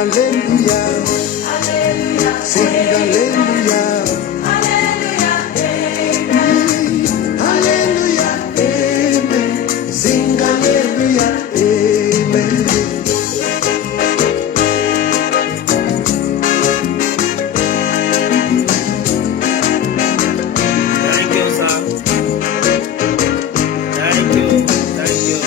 hallelujah, sing hallelujah, hallelujah, amen, sing hallelujah, amen. Thank you, sir. Thank you. Thank you.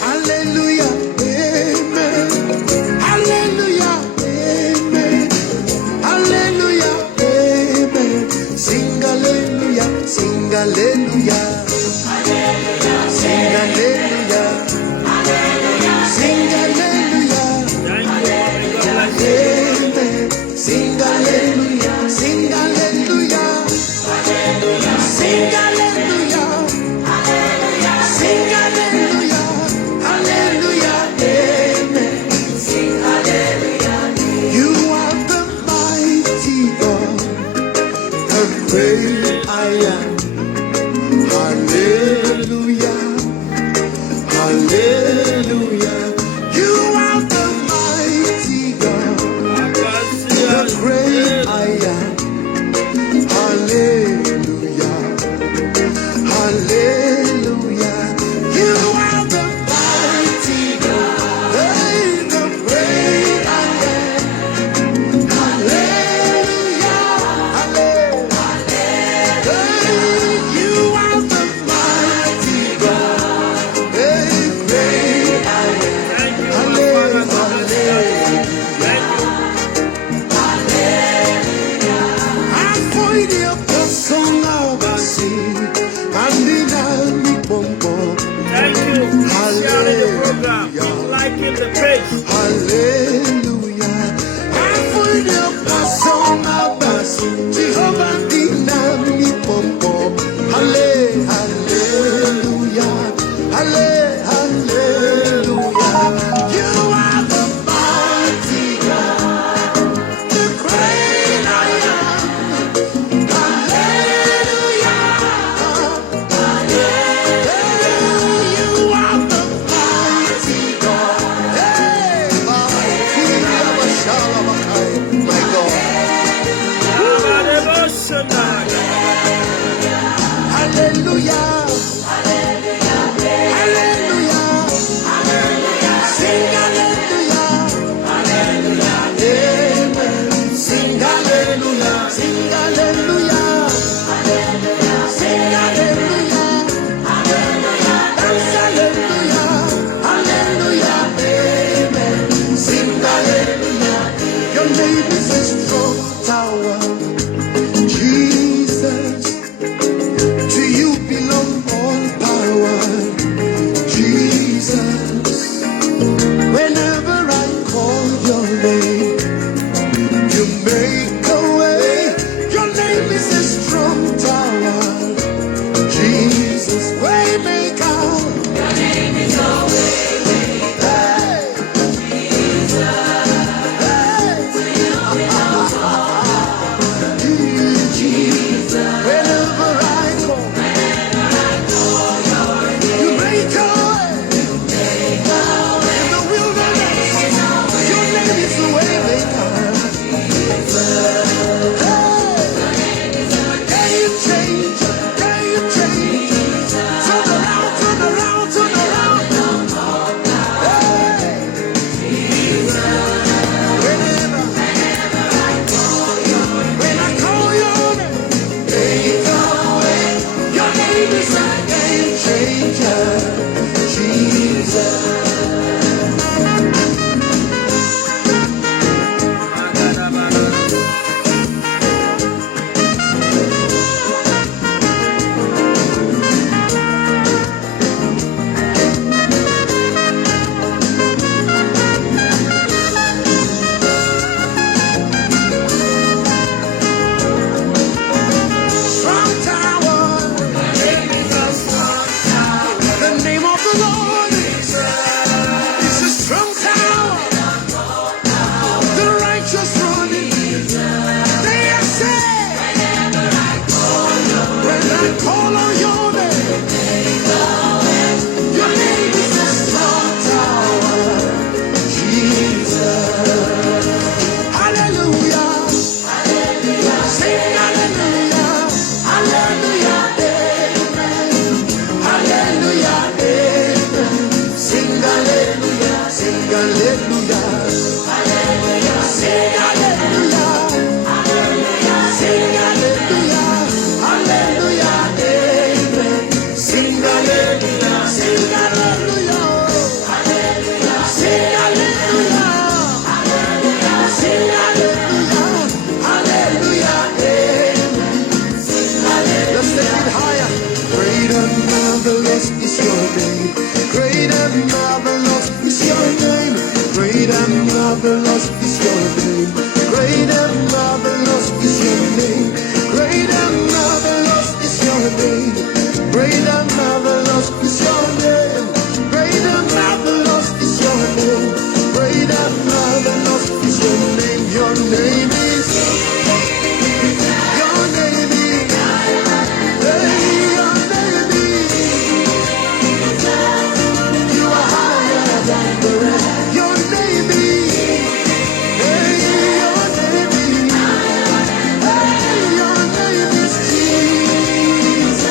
Hallelujah, amen. Hallelujah, amen. Hallelujah, amen. Sing hallelujah, sing hallelujah. Sing hallelujah, sing hallelujah, Thank you. May God bless you. amen. Sing hallelujah, sing hallelujah, sing hallelujah, sing hallelujah, hallelujah, amen. You are the mighty God, the great I am. Hallelujah, hallelujah. You are the mighty God, the great I am. Hallelujah, hallelujah. You are the mighty God, hey, the great I am. Hallelujah, hallelujah. Hey, you are the mighty God, hey, great I am. Thank you, my Hallelujah, Father. God bless you. Thank you. afoide opasonga basi andina mipompo. Thank you for sharing the program, Hallelujah, liking the page. hallelujah. Afoide opasonga basi Jehovah dina mipompo. Hallelujah, hallelujah. You are the mighty God, the great I am. Hallelujah. You are the mighty God. Hey, my God. Sing hallelujah. Sing hallelujah. Sing hallelujah. Hallelujah. Amen. Sing hallelujah. Sing hallelujah. Sing hallelujah. Sing hallelujah. Hallelujah. Amen. Let's take it higher. Great and marvelous is your name. Great and marvelous is your name. Great and marvelous is your name. Great and marvelous is your name. Great and marvelous is your name. Great and marvelous is your name. Great and marvelous is your name. Great and marvelous is your name. Your name is. Your name is. Hey, your name is. You are higher than the rest. Your name is. Hey, your name is. Hey, your name is Jesus.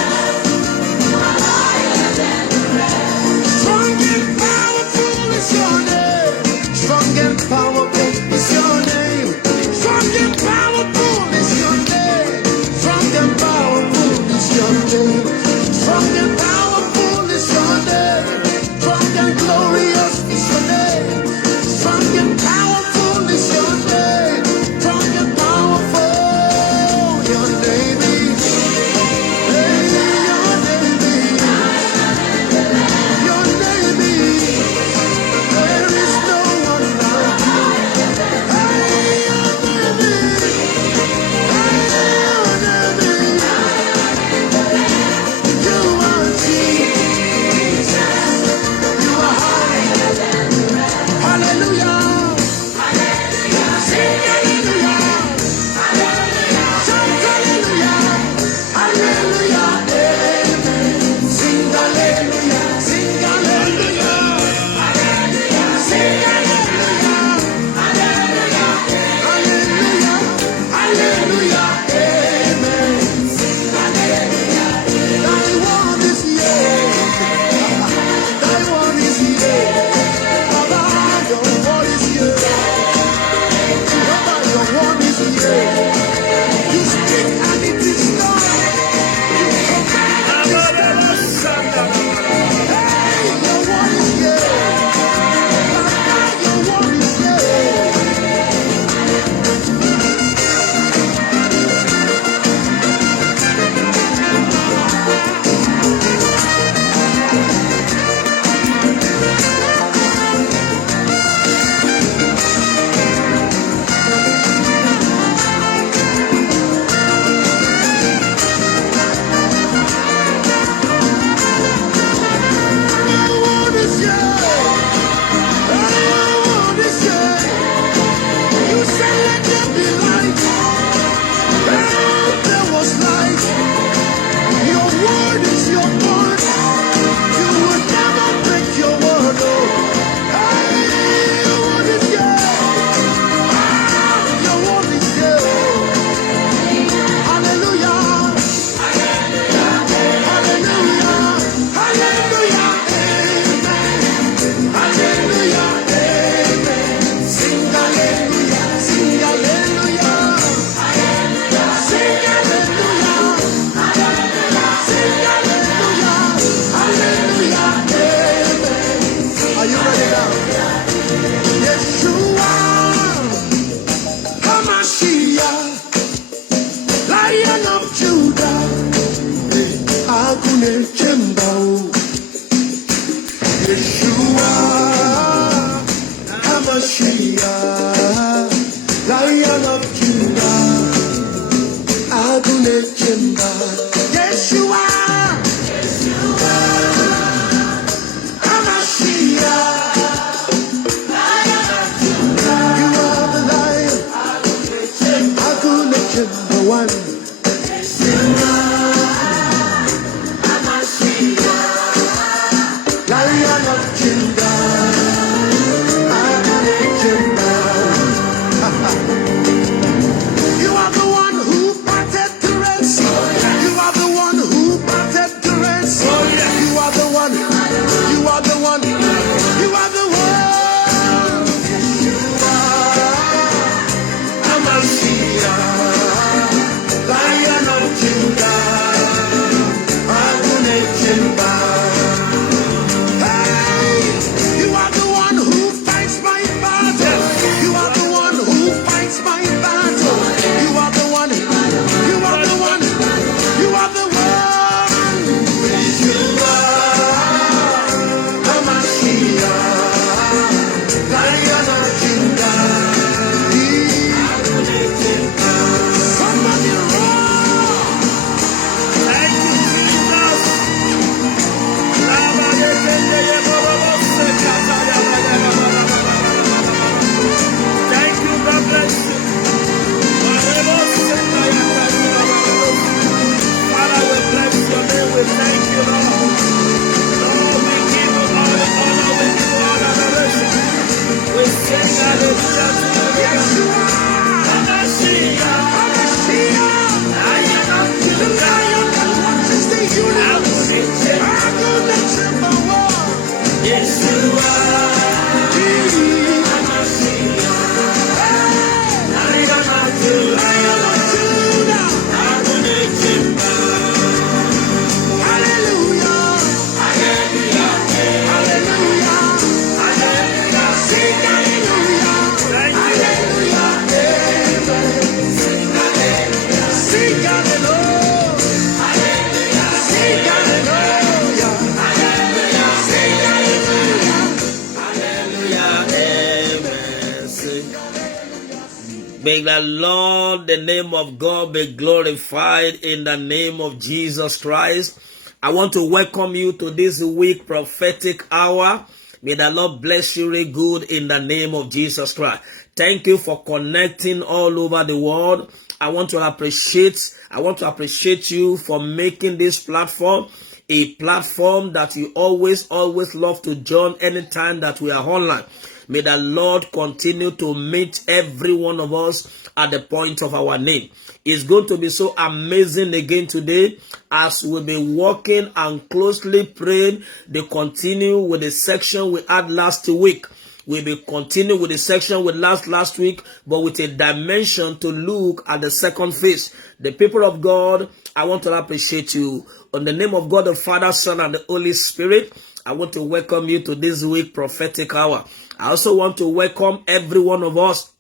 May the Lord, the name of God, be glorified in the name of Jesus Christ. I want to welcome you to this week prophetic hour. May the Lord bless you really good in the name of Jesus Christ. Thank you for connecting all over the world. I want to appreciate you for making this platform a platform that you always love to join anytime that we are online. May the Lord continue to meet every one of us at the point of our need. It's going to be so amazing again today as we'll be walking and closely praying. They continue with the section we had last week. We'll be continuing with the section we last week, but with a dimension to look at the second phase. The people of God, I want to appreciate you. On the name of God, the Father, Son, and the Holy Spirit, I want to welcome you to this week prophetic hour. I also want to welcome every one of us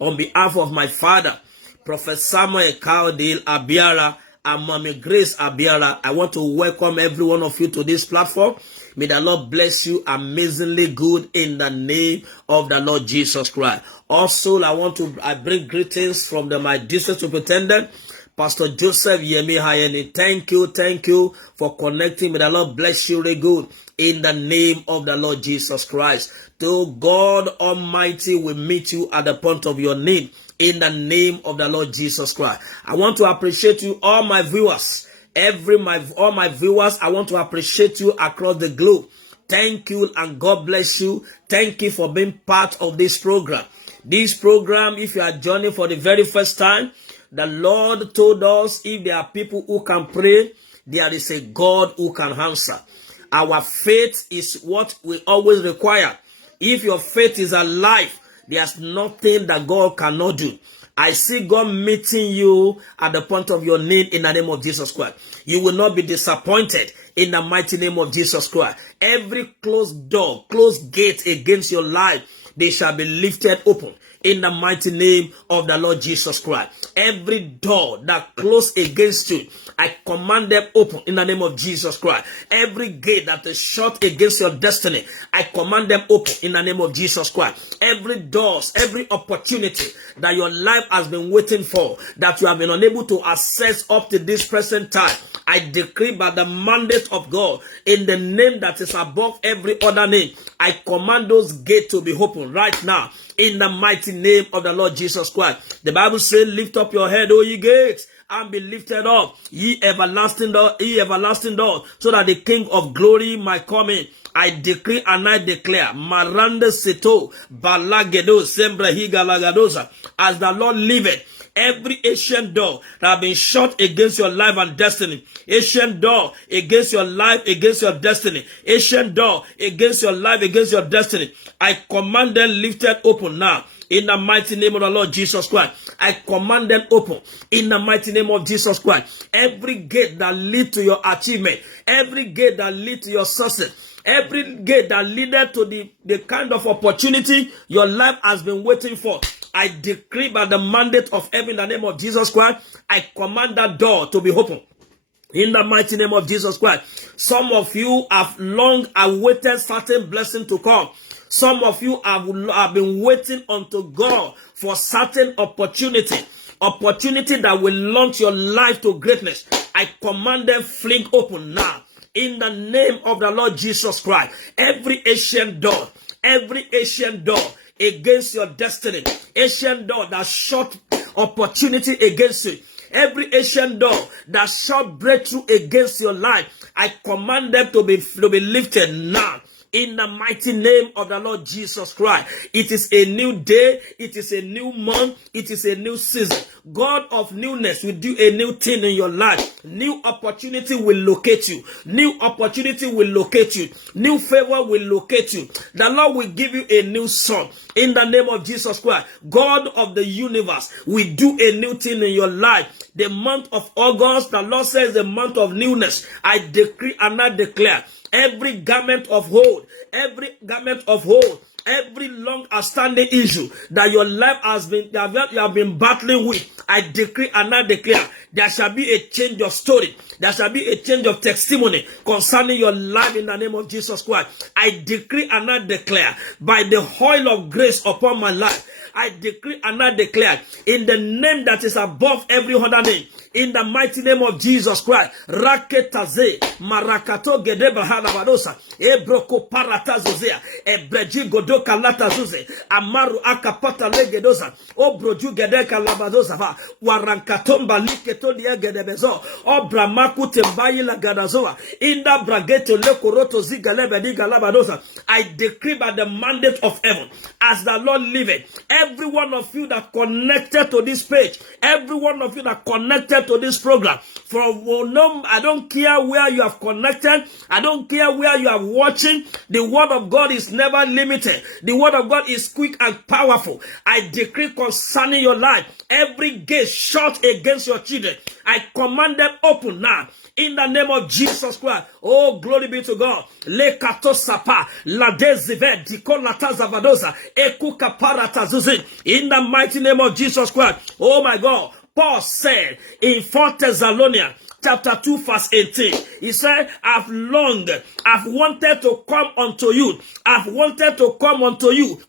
on behalf of my father, Prophet Samuel Cowdale Abiara and Mommy Grace Abiara. I want to welcome every one of you to this platform. May the Lord bless you amazingly good in the name of the Lord Jesus Christ. Also, I bring greetings from my district superintendent, Pastor Joseph Yemi Hayeni. Thank you for connecting. May the Lord bless you really good in the name of the Lord Jesus Christ. To God Almighty will meet you at the point of your need in the name of the Lord Jesus Christ. I want to appreciate you, all my viewers. All my viewers, I want to appreciate you across the globe. Thank you and God bless you. Thank you for being part of this program. This program, if you are joining for the very first time, the Lord told us if there are people who can pray, there is a God who can answer. Our faith is what we always require. If your faith is alive, there's nothing that God cannot do. I see God meeting you at the point of your need in the name of Jesus Christ. You will not be disappointed in the mighty name of Jesus Christ. Every closed door, closed gate against your life, they shall be lifted open in the mighty name of the Lord Jesus Christ. Every door that closed against you, I command them open in the name of Jesus Christ. Every gate that is shut against your destiny, I command them open in the name of Jesus Christ. Every doors, every opportunity that your life has been waiting for, that you have been unable to access up to this present time, I decree by the mandate of God, in the name that is above every other name, I command those gates to be open right now in the mighty name of the Lord Jesus Christ. The Bible says, lift up your head, O ye gates, and be lifted up, ye everlasting door, so that the King of glory might come in. I decree and I declare, Maranda Seto, Balagedo, Sembra Higalagadosa, as the Lord liveth, every ancient door that has been shut against your life and destiny, ancient door against your life, against your destiny, ancient door against your life, against your destiny, I command them lifted open now. In the mighty name of the Lord Jesus Christ, I command them open. In the mighty name of Jesus Christ, every gate that leads to your achievement, every gate that leads to your success, every gate that leaded to the kind of opportunity your life has been waiting for, I decree by the mandate of heaven in the name of Jesus Christ, I command that door to be open. In the mighty name of Jesus Christ, some of you have long awaited certain blessing to come. Some of you have been waiting unto God for certain opportunity that will launch your life to greatness. I command them fling open now. In the name of the Lord Jesus Christ, every ancient door against your destiny, ancient door that shut opportunity against you, every ancient door that shut breakthrough against your life, I command them to be lifted now. In the mighty name of the Lord Jesus Christ. It is a new day. It is a new month. It is a new season. God of newness will do a new thing in your life. New opportunity will locate you. New opportunity will locate you. New favor will locate you. The Lord will give you a new song. In the name of Jesus Christ, God of the universe will do a new thing in your life. The month of August, the Lord says the month of newness. I decree and I declare, every garment of hold, every long outstanding issue that your life has been, that you have been battling with, I decree and I declare, there shall be a change of story. There shall be a change of testimony concerning your life in the name of Jesus Christ. I decree and I declare, by the oil of grace upon my life, I decree and I declare in the name that is above every other name, in the mighty name of Jesus Christ. Raketaze, marakato gedeba halabadosa, ebroko paratazuzea, ebreji godoka latazuze, amaru akapata legedosa, obroju gedeka labadosa, warankatomba liketo liegedebezo, obramaku tembayi lagadazoa, inda brageto lekoroto zigalebediga labadosa. I decree by the mandate of heaven, as the Lord liveth, every one of you that connected to this page, every one of you that connected to this program, I don't care where you have connected, I don't care where you are watching, the word of God is never limited. The word of God is quick and powerful. I decree concerning your life, every gate shut against your children, I command them open now, in the name of Jesus Christ. Oh, glory be to God. Le kato sapa, la dezive, dikon la tazavadosa, ekuka paratazuzin, in the mighty name of Jesus Christ. Oh my God. Paul said in 4 Thessalonians chapter 2 verse 18, he said, I've wanted to come unto you. I've wanted to come unto you.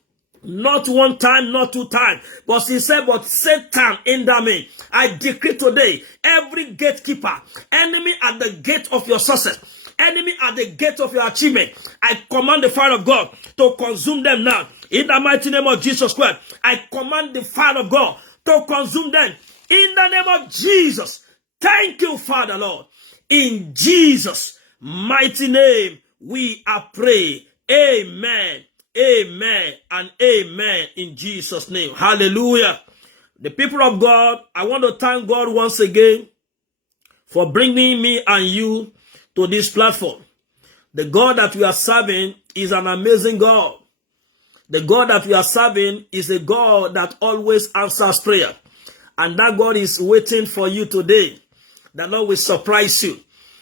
Not one time, not 2 times. But he said, but Satan hinder me. I decree today, every gatekeeper, enemy at the gate of your success, enemy at the gate of your achievement, I command the fire of God to consume them now. In the mighty name of Jesus Christ, I command the fire of God to consume them. In the name of Jesus. Thank you, Father, Lord. In Jesus' mighty name, we are praying. Amen, amen, and amen. In Jesus' name. Hallelujah. The people of God, I want to thank God once again for bringing me and you to this platform. The God that we are serving is an amazing God. The God that we are serving is a God that always answers prayer. And that God is waiting for you today. The Lord will surprise you.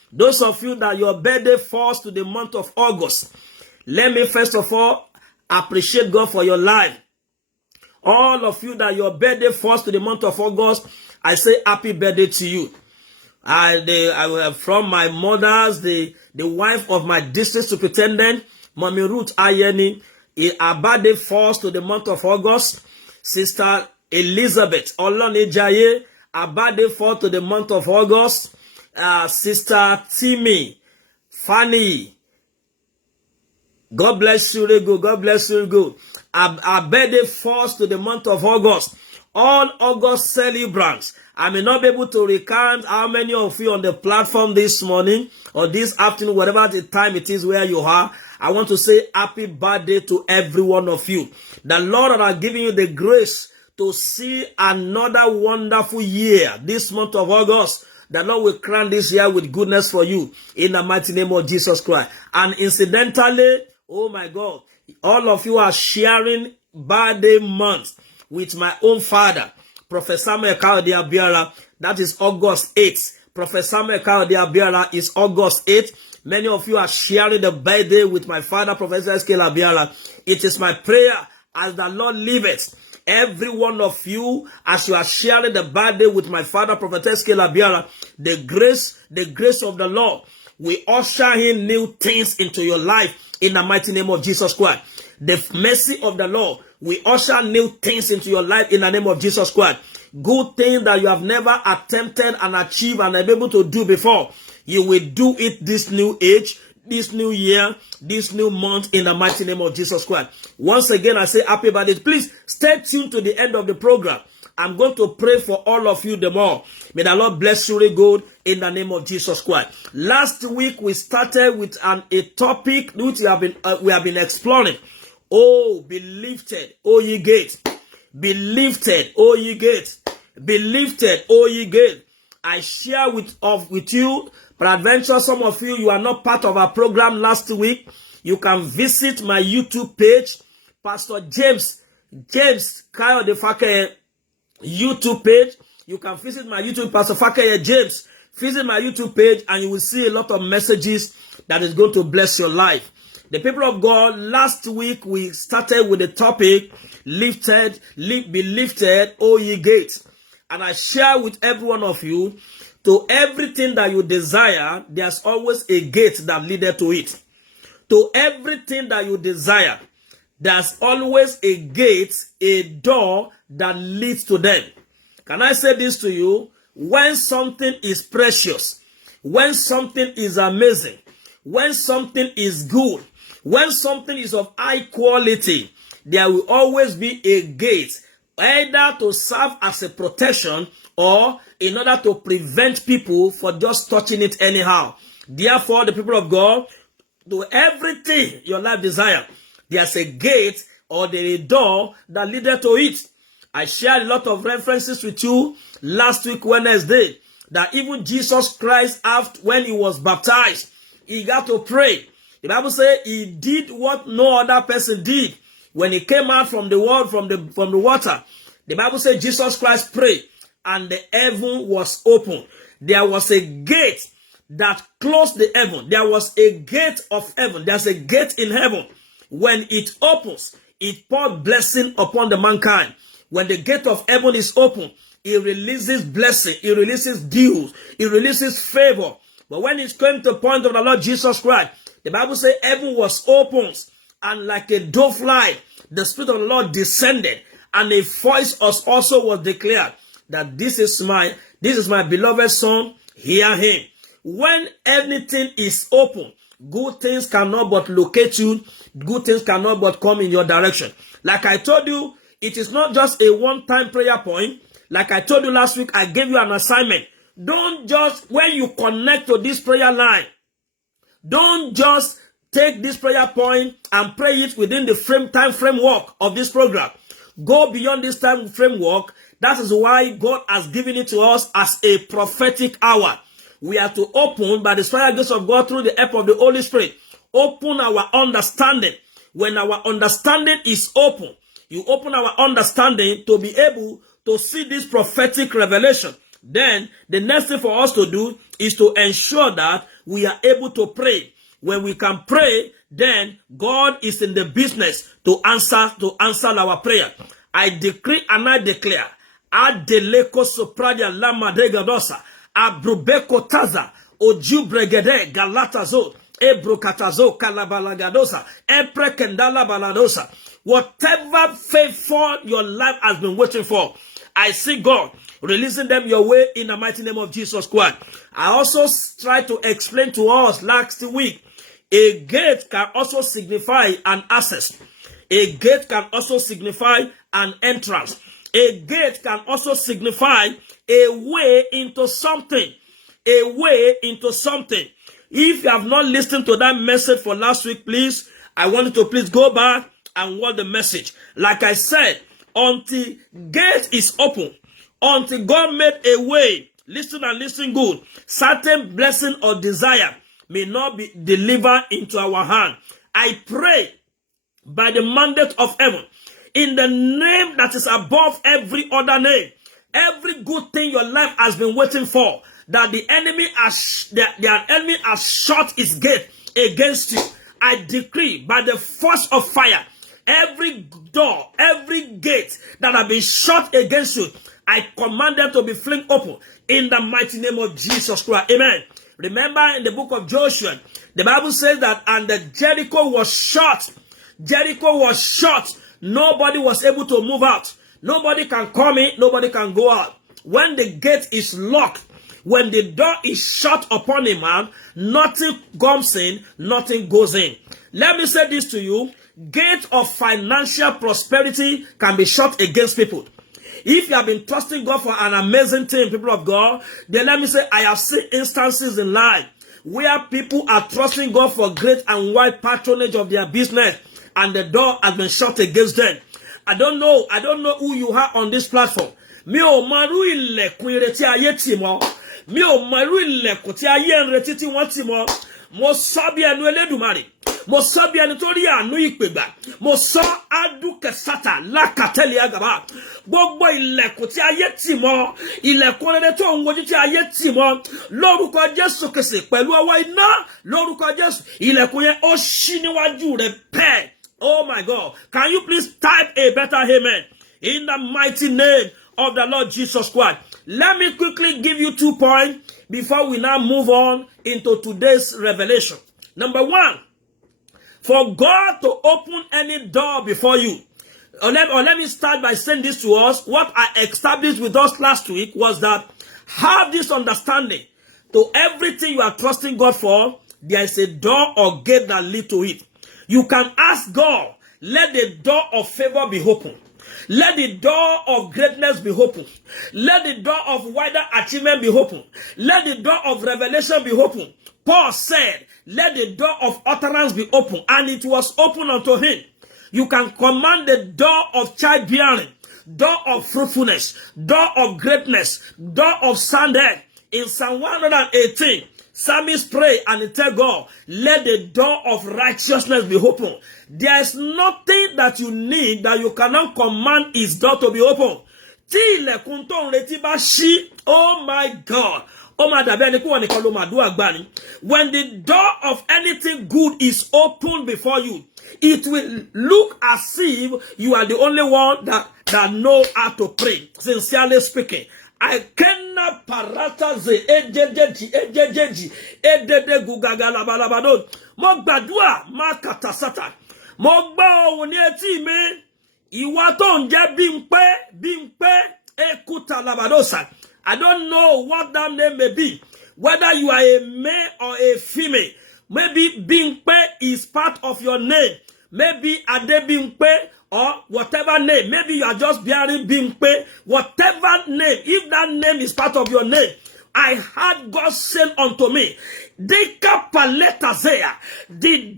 Those of you that your birthday falls to the month of August, let me first of all appreciate God for your life. All of you that your birthday falls to the month of August, I say happy birthday to you. From my mother's, the wife of my district superintendent, Mommy Ruth Ayeni, her birthday falls to the month of August. Sister Elizabeth Olonejaye, her birthday falls to the month of August. Sister Timmy, Fanny, God bless you, Rego. God bless you, Rego. Her birthday falls to the month of August. All August celebrants. I may not be able to recount how many of you on the platform this morning or this afternoon, whatever the time it is where you are. I want to say happy birthday to every one of you. The Lord has given you the grace to see another wonderful year this month of August. The Lord will crown this year with goodness for you in the mighty name of Jesus Christ. And incidentally, oh my God, all of you are sharing birthday month with my own father, Prophet Samuel Kayode Abiara. That is August 8th. Prophet Samuel Kayode Abiara is August 8th. Many of you are sharing the birthday with my father, Professor S.K. Abiara. It is my prayer as the Lord liveth. Every one of you, as you are sharing the birthday with my father, Prophet S.K. Abiara, the grace of the Lord will usher in new things into your life in the mighty name of Jesus Christ. The mercy of the Lord will usher new things into your life in the name of Jesus Christ. Good things that you have never attempted and achieved and are able to do before, you will do it this new age, this new year, this new month in the mighty name of Jesus Christ. Once again, I say happy birthday. Please stay tuned to the end of the program. I'm going to pray for all of you the more. May the Lord bless you really good in the name of Jesus Christ. Last week, we started with a topic which we have been exploring. Oh, be lifted, O ye gates. Be lifted, O ye gates. Be lifted, O ye gates. I share with you, peradventure some of you are not part of our program last week. You can visit my YouTube page, Pastor James Kayode Fakeye YouTube page. You can visit my YouTube, Pastor Fakeye James. Visit my YouTube page and you will see a lot of messages that is going to bless your life. The people of God, last week we started with the topic, be lifted, O ye gates. And I share with every one of you, to everything that you desire, there's always a gate that leadeth to it. To everything that you desire, there's always a gate, a door that leads to them. Can I say this to you? When something is precious, when something is amazing, when something is good, when something is of high quality, there will always be a gate, either to serve as a protection or in order to prevent people from just touching it anyhow. Therefore, the people of God, to everything your life desire, there's a gate or a door that leads to it. I shared a lot of references with you last week, Wednesday, that even Jesus Christ, after when he was baptized, he got to pray. The Bible says he did what no other person did. When he came out from the world, from the water, the Bible says Jesus Christ prayed, and the heaven was open. There was a gate that closed the heaven. There was a gate of heaven. There's a gate in heaven. When it opens, it pours blessing upon the mankind. When the gate of heaven is open, it releases blessing, it releases dews, it releases favor. But when it came to the point of the Lord Jesus Christ, the Bible says heaven was opened, and like a dove fly, the Spirit of the Lord descended, and a voice also was declared that this is my beloved Son, hear him. When anything is open, good things cannot but locate you, good things cannot but come in your direction. Like I told you, it is not just a one-time prayer point. Like I told you last week, I gave you an assignment. Don't just, when you connect to this prayer line, don't just take this prayer point and pray it within the time framework of this program. Go beyond this time framework. That is why God has given it to us as a prophetic hour. We are to open, by the Spirit grace of God, through the help of the Holy Spirit, open our understanding. When our understanding is open, you open our understanding to be able to see this prophetic revelation. Then the next thing for us to do is to ensure that we are able to pray. When we can pray, then God is in the business to answer our prayer. I decree and I declare, Adeleko sopradia lama degadosa, abrubeko taza, ojubregede galatazo, ebrokatazo kalabalagadosa, eprekendala baladosa. Whatever favor your life has been waiting for, I see God releasing them your way in the mighty name of Jesus Christ. I also tried to explain to us last week, a gate can also signify an access. A gate can also signify an entrance. A gate can also signify a way into something. A way into something. If you have not listened to that message for last week, please, I want you to please go back and watch the message. Like I said, until gate is open, until God made a way, listen and listen good, certain blessing or desire may not be delivered into our hand. I pray by the mandate of heaven, in the name that is above every other name, every good thing your life has been waiting for, that the enemy has shut its gate against you, I decree by the force of fire, every door, every gate that have been shut against you, I command them to be flung open in the mighty name of Jesus Christ. Amen. Remember in the book of Joshua, the Bible says that, and the Jericho was shut. Jericho was shut. Nobody was able to move out. Nobody can come in. Nobody can go out. When the gate is locked, when the door is shut upon a man, nothing comes in, nothing goes in. Let me say this to you. Gate of financial prosperity can be shut against people. If you have been trusting God for an amazing thing, people of God, then let me say, I have seen instances in life where people are trusting God for great and wide patronage of their business, and the door has been shut against them. I don't know who you are on this platform. Mi ò mọ irú ilẹ̀kùn ìrètí ayé tì mọ́. Mi ò mọ irú ilẹ̀kùn tí ayé ń retí tí wọ́n tì mọ́. Mo sọ bí ẹnu Elédùmarè. Mo sọ bí ẹni tó rí àánú ìpègbà. Mo sọ adúkẹsátà lákàtẹ́lẹ̀ àgàbà. Gbogbo ilẹ̀kùn tí ayé tì mọ́, ilẹ̀kùn rere tó ń wojú tí ayé tì mọ́, lórúkọ Jésù Kristi pẹ̀lú ọwọ́ iná, lórúkọ Jésù, ilẹ̀kùn yẹn ó ṣí níwájú rẹ̀ bẹ́ẹ̀. Oh my God. Can you please type a better amen? In the mighty name of the Lord Jesus Christ. Let me quickly give you 2 points before we now move on into today's revelation. Number 1, For God to open any door before you, or let me start by saying this to us. What I established with us last week was that have this understanding. To everything you are trusting God for, there is a door or gate that lead to it. You can ask God, let the door of favor be open. Let the door of greatness be open. Let the door of wider achievement be open. Let the door of revelation be open. Paul said, let the door of utterance be open, and it was open unto him. You can command the door of childbearing, door of fruitfulness, door of greatness, door of sound head. In Psalm 118, psalmist pray and he tell God, let the door of righteousness be open. There is nothing that you need that you cannot command his door to be open. Oh my God. When the door of anything good is open before you, it will look as if you are the only one that know how to pray. Sincerely speaking, I cannot parata ze ejejeji edede gugagala balabado. Mo gbàdúrà ma katasata. Mo gbọ́ ohùn ní etí mi. Ìwà tó ń jẹ́ Bímpé ekuta labadosa. I don't know what that name may be. Whether you are a male or a female. Maybe Bímpé is part of your name. Maybe Adebimpe or whatever name. Maybe you are just bearing Bímpé. Whatever name. If that name is part of your name. I heard God say unto me, the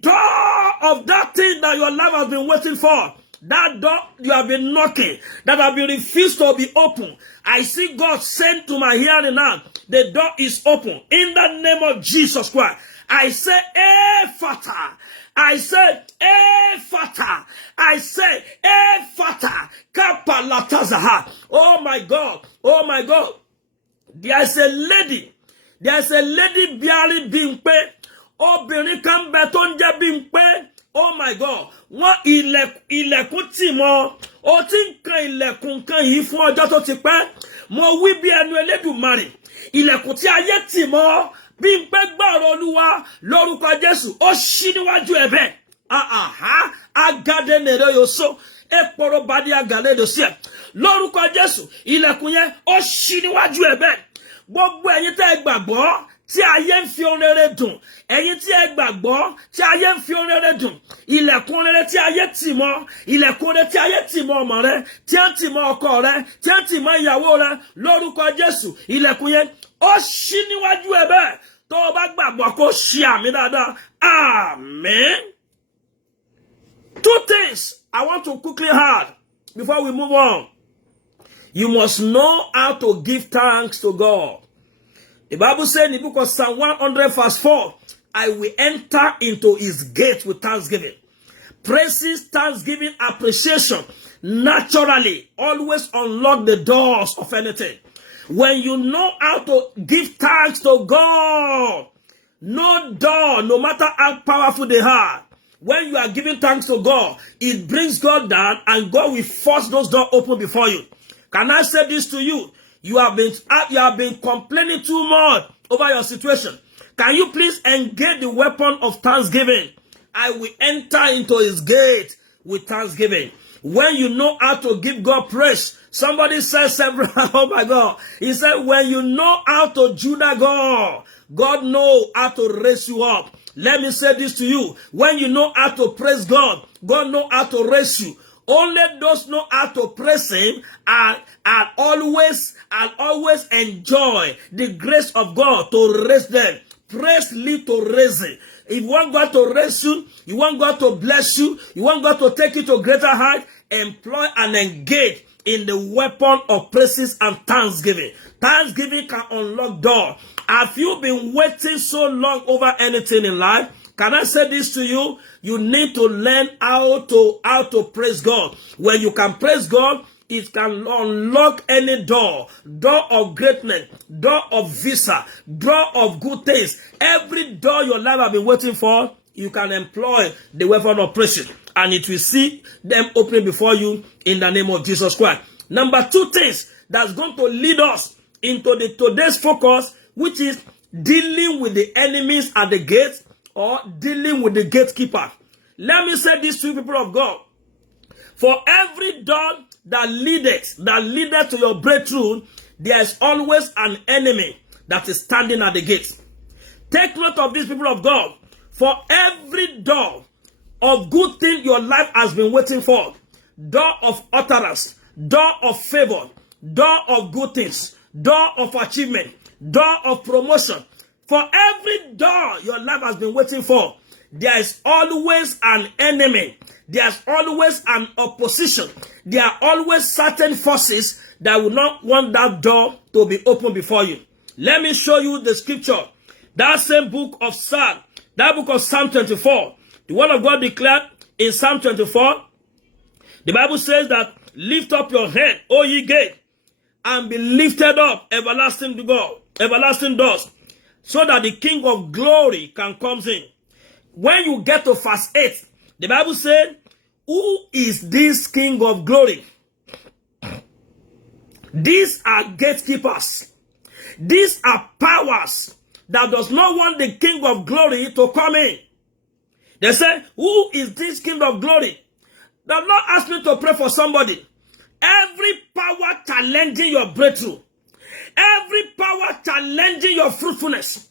door of that thing that your life has been waiting for. That door you have been knocking, that have been refused to be open. I see God send to my hearing now. The door is open. In the name of Jesus Christ. I say, Ephata. I say, Ephata. I say, Ephata. Kapalatazaha. Oh my God. Oh my God. There's a lady bearing Bímpé. Obìnrin kan bẹ tó ń jẹ́ Bímpé. Oh my God. Wọ́n ilẹ̀kùn tì mọ́. Ó ti ń kan ilẹ̀kùn kan yìí fún ọjọ́ tó ti pẹ́. Mo wí bí ẹnu Elédùmarè. Ilẹ̀kùn tí ayé tì mọ́. Bímpé gbọ́rọ̀ Olúwa lórúkọ Jésù. Ó ṣí níwájú ẹ̀ bẹ́ẹ̀. Agade nèrè yoso. Eporo badi agale dosia. Lórúkọ Jésù. Ilẹ̀kùn yẹn ó ṣí níwájú ẹ̀ bẹ́ẹ̀. Gbogbo ẹ̀yin tẹ́ gbàgbọ́ tí ayé ń fi ohun rere dùn, ẹ̀yin tí ẹ gbàgbọ́ tí ayé ń fi ohun rere dùn, ilẹ̀kùn rere tí ayé tì mọ́, ilẹ̀kùn rere tí ayé tì mọ́ ọmọ rẹ, tí ẹ tì mọ́ ọkọ rẹ, tí ẹ tì mọ́ ìyàwó rẹ, lórúkọ Jésù, ilẹ̀kùn yẹn ó ṣí níwájú ẹ bẹ́ẹ̀. Tó o bá gbàgbọ́ kó ṣí àmì dáadáa. Amen. Two things I want to quickly add before we move on. You must know how to give thanks to God. The Bible says in the book of Psalm 100 verse 4, I will enter into his gate with thanksgiving. Praises, thanksgiving, appreciation naturally always unlock the doors of anything. When you know how to give thanks to God, no door, no matter how powerful they are, when you are giving thanks to God, it brings God down and God will force those doors open before you. Can I say this to you? You have been complaining too much over your situation. Can you please engage the weapon of thanksgiving? I will enter into his gate with thanksgiving. When you know how to give God praise, somebody says several, oh my God. He said, when you know how to Judah God, God knows how to raise you up. Let me say this to you. When you know how to praise God, God knows how to raise you. Only those know how to praise him and always enjoy the grace of God to raise them. Praise lead to raising. If you want God to raise you, you want God to bless you, you want God to take you to greater height, employ and engage in the weapon of praises and thanksgiving. Thanksgiving can unlock doors. Have you been waiting so long over anything in life? Can I say this to you? You need to learn how to praise God. When you can praise God, it can unlock any door. Door of greatness, door of visa, door of good things. Every door your life has been waiting for, you can employ the weapon of praise. And it will see them opening before you in the name of Jesus Christ. Number two things that's going to lead us into today's focus, which is dealing with the enemies at the gate, or dealing with the gatekeeper. Let me say this to you, people of God. For every door that leadeth to your breakthrough, there is always an enemy that is standing at the gate. Take note of this, people of God. For every door of good thing your life has been waiting for, door of utterance, door of favor, door of good things, door of achievement, door of promotion. For every door your life has been waiting for, there is always an enemy. There's always an opposition. There are always certain forces that will not want that door to be open before you. Let me show you the scripture. That same book of Psalm, that book of Psalm 24. The word of God declared in Psalm 24, the Bible says that, lift up your head, O ye gate, and be lifted up, everlasting to God, everlasting doors, so that the King of glory can come in. When you get to verse 8, the Bible said, who is this King of glory? These are gatekeepers. These are powers that does not want the King of glory to come in. They say, who is this King of glory? The Lord asked me to pray for somebody. Every power challenging your breakthrough, every power challenging your fruitfulness,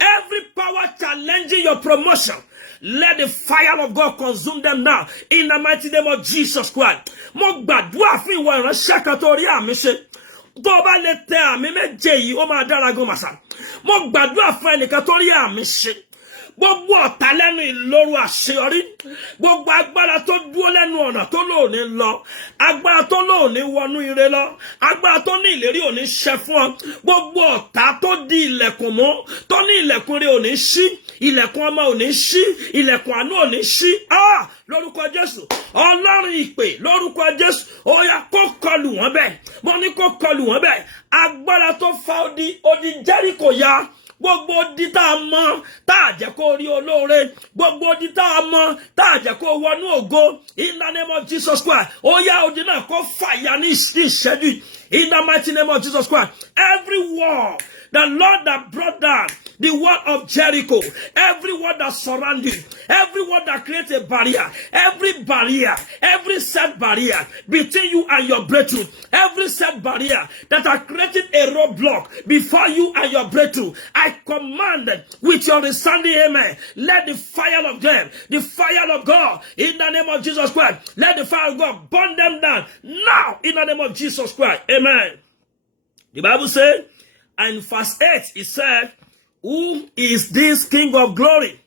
every power challenging your promotion, let the fire of God consume them now in the mighty name of Jesus Christ. Mo gbàdúrà fún ìwọ ìránṣẹ́ kan tó rí àmì ṣe. Tó bá lè tẹ àmì méje yìí, ó máa dára gan màsà. Mo gbàdúrà fún ẹnìkan tó rí àmì ṣe. Gbogbo ọ̀tá lẹ́nu ìloro àṣeyọrí, gbogbo agbára tó dúró lẹ́nu ọ̀nà tó lóòní lọ, agbára tó lóòní wọnú ire lọ, agbára tó ní ìlérí òní ṣẹ fún ọ, gbogbo ọ̀tá tó di ilẹ̀kùn mọ́, tó ní ilẹ̀kùn rẹ̀ òní ṣí, ilẹ̀kùn ọmọ òní ṣí, ilẹ̀kùn àánú òní ṣí. Lórúkọ Jésù, Ọlọ́run ìpè, lórúkọ Jésù, ó yá kó kọlù wọ́n bẹ́ẹ̀, mo ní kó kọlù wọ́n bẹ́ẹ̀, agbára tó fa odi Jẹ́ríkò ya. Gbogbo odi tá a mọ̀ tá a jẹ́ kó rí olóore, gbogbo odi tá a mọ̀ tá a jẹ́ kó wọnú ògo, in the name of Jesus Christ, ó yá odi náà kó fàya ní ìṣẹ́jú, in the mighty name of Jesus Christ. Every wall, the Lord that brought down the wall of Jericho, every wall that surrounds you, every wall that creates a barrier, every set barrier between you and your breakthrough, every set barrier that are creating a roadblock before you and your breakthrough, I command with your resounding amen, let the fire of them, the fire of God, in the name of Jesus Christ, let the fire of God burn them down now in the name of Jesus Christ. Amen. The Bible said, and verse 8, it said, who is this King of glory?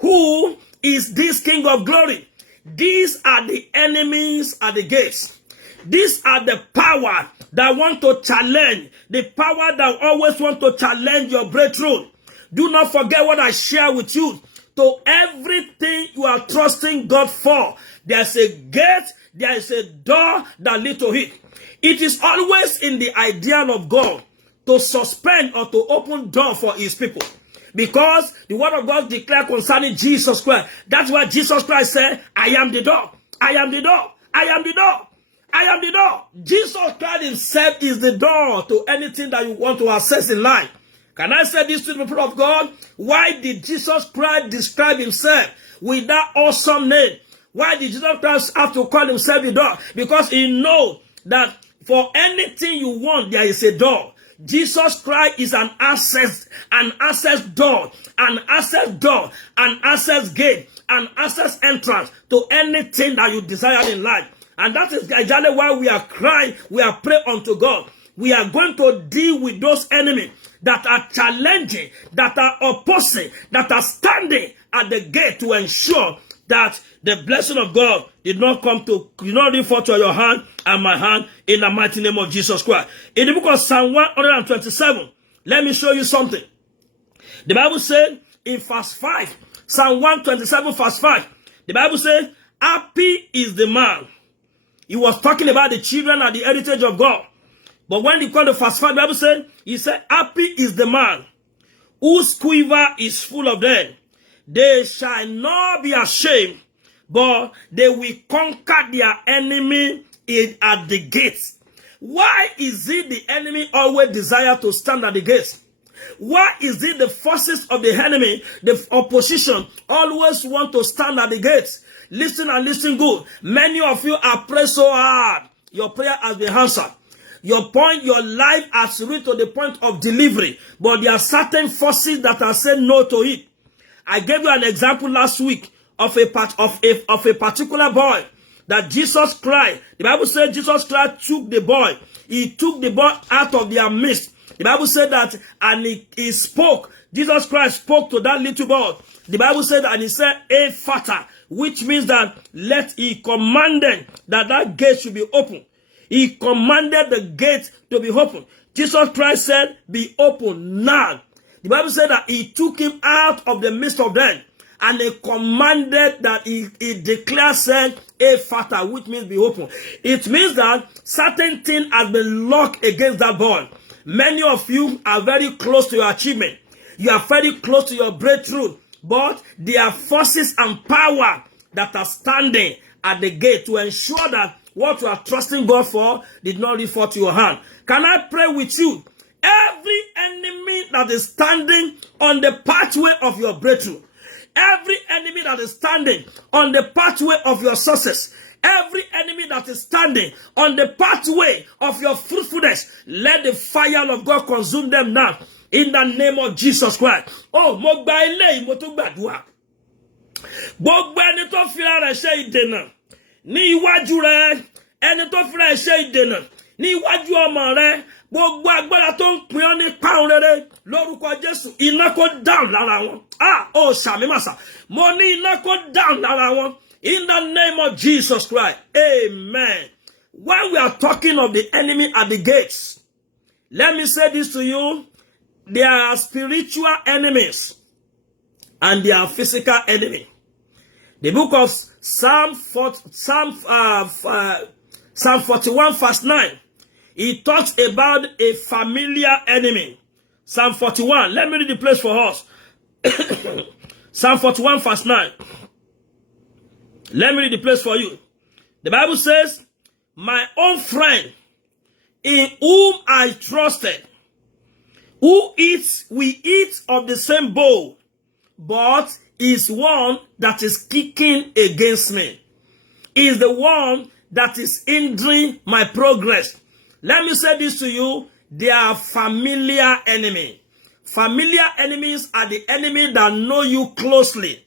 Who is this King of glory? These are the enemies at the gates. These are the power that want to challenge, the power that always want to challenge your breakthrough. Do not forget what I share with you. To everything you are trusting God for, there's a gate, there is a door that leads to it. It is always in the ideal of God to suspend or to open door for his people. Because the word of God declared concerning Jesus Christ. That's why Jesus Christ said, I am the door. I am the door. I am the door. I am the door. Jesus Christ himself is the door to anything that you want to access in life. Can I say this to the people of God? Why did Jesus Christ describe himself with that awesome name? Why did Jesus Christ have to call himself the door? Because he knows that for anything you want, there is a door. Jesus Christ is an access door, an access gate, an access entrance to anything that you desire in life. And that is exactly why we are crying, we are praying unto God. We are going to deal with those enemies that are challenging, that are opposing, that are standing at the gate to ensure that the blessing of God did not fall to your hand and my hand in the mighty name of Jesus Christ. In the book of Psalm 127, let me show you something. The Bible said in verse 5, Psalm 127 verse 5, the Bible said, happy is the man. He was talking about the children and the heritage of God. But when he called the verse 5, the Bible said, he said, happy is the man whose quiver is full of them. They shall not be ashamed, but they will conquer their enemy at the gates. Why is it the enemy always desire to stand at the gates? Why is it the forces of the enemy, the opposition, always want to stand at the gates? Listen and listen good. Many of you are praying so hard. Your prayer has been answered. Your life has reached to the point of delivery. But there are certain forces that are saying no to it. I gave you an example last week of a particular boy that Jesus Christ, the Bible said Jesus Christ took the boy. He took the boy out of their midst. The Bible said that, and he spoke. Jesus Christ spoke to that little boy. The Bible said, and he said, Ephata, which means that he commanded that gate should be open. He commanded the gate to be open. Jesus Christ said, be open now. The Bible said that he took him out of the midst of them. And he commanded that he declared, said, Ephata, which means be open. It means that certain thing has been locked against that boy. Many of you are very close to your achievement. You are very close to your breakthrough. But there are forces and power that are standing at the gate to ensure that what you are trusting God for did not fall to your hand. Can I pray with you? Every enemy that is standing on the pathway of your breakthrough, every enemy that is standing on the pathway of your success, every enemy that is standing on the pathway of your fruitfulness, let the fire of God consume them now. In the name of Jesus Christ. Oh, mo gba eléyìí mo tún gbàdúrà. Gbogbo ẹni tó fira rẹ̀ ṣe ìdènà ní iwájú rẹ̀, ẹni tó fira rẹ̀ ṣe ìdènà ní iwájú ọmọ rẹ̀, gbogbo agbára tó ń pín ọ ní pàun rere lórúkọ Jésù, iná kó down lára wọn. Oh, ṣàmì màsà. Mo ní iná kó down lára wọn. In the name of Jesus Christ. Amen. When we are talking of the enemy at the gates, let me say this to you. There are spiritual enemies and there are physical enemies. The book of Psalm 41 verse 9, it talks about a familiar enemy. Psalm 41, let me read the place for us. Psalm 41 verse 9. Let me read the place for you. The Bible says, my own friend in whom I trusted, we eat of the same bowl, but is one that is kicking against me. Is the one that is hindering my progress. Let me say this to you. They are familiar enemies. Familiar enemies are the enemy that know you closely.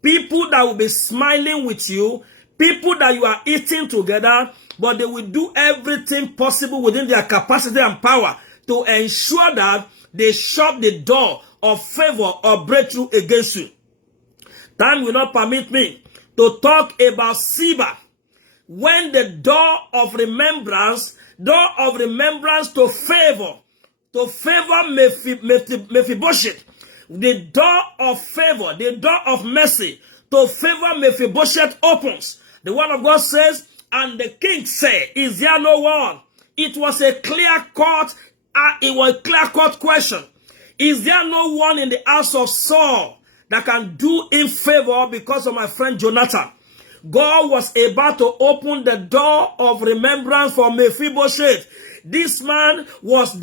People that will be smiling with you. People that you are eating together. But they will do everything possible within their capacity and power to ensure that they shut the door of favor or breakthrough against you. Time will not permit me to talk about Siba. When the door of remembrance to favor Mephibosheth, the door of favor, the door of mercy to favor Mephibosheth opens. The word of God says, and the king said, is there no one? It was a clear-cut question. Is there no one in the house of Saul that can do him favor because of my friend Jonathan? God was about to open the door of remembrance for Mephibosheth. This man was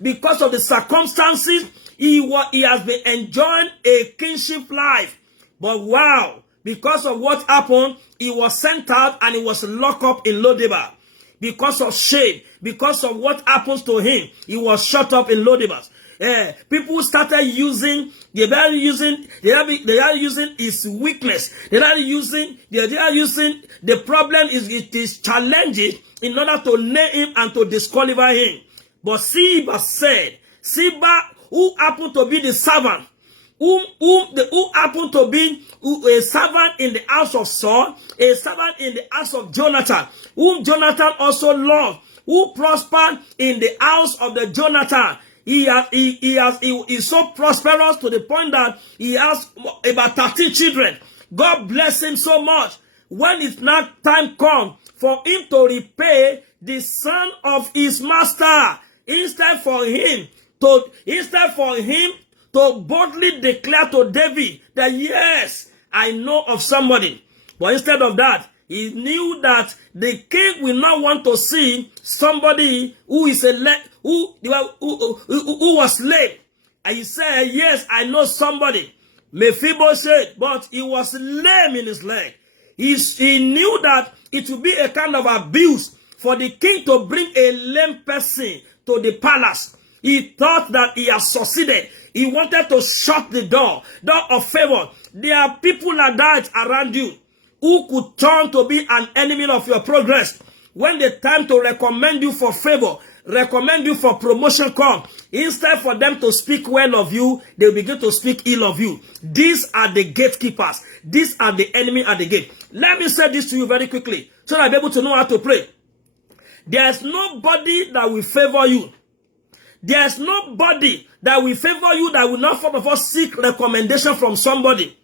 because of the circumstances, he has been enjoying a kingship life. But wow, because of what happened, he was sent out and he was locked up in Lodebar. Because of shame, because of what happens to him, he was shut up in Lodebar. People started using, they are using his weakness. They are using the problem it is challenging in order to nail him and to disqualify him. But Siba said, who happened to be the servant, who happened to be a servant in the house of Saul, a servant in the house of Jonathan, whom Jonathan also loved, who prospered in the house of the Jonathan. He is so prosperous to the point that he has about 30 children. God bless him so much. When it's not time come for him to repay the son of his master, instead for him to boldly declare to David that yes, I know of somebody. But instead of that, He knew that the king will not want to see somebody who is who was lame. And he said, yes, I know somebody, Mephibosheth, but he was lame in his leg. He knew that it would be a kind of abuse for the king to bring a lame person to the palace. He thought that he has succeeded. He wanted to shut the door of favor. There are people like that around you who could turn to be an enemy of your progress. When the time to recommend you for favor, recommend you for promotion come, instead for them to speak well of you, they begin to speak ill of you. These are the gatekeepers. These are the enemy at the gate. Let me say this to you very quickly so that I'll be able to know how to pray. There's nobody that will favor you. There's nobody that will favor you that will not first of all seek recommendation from somebody.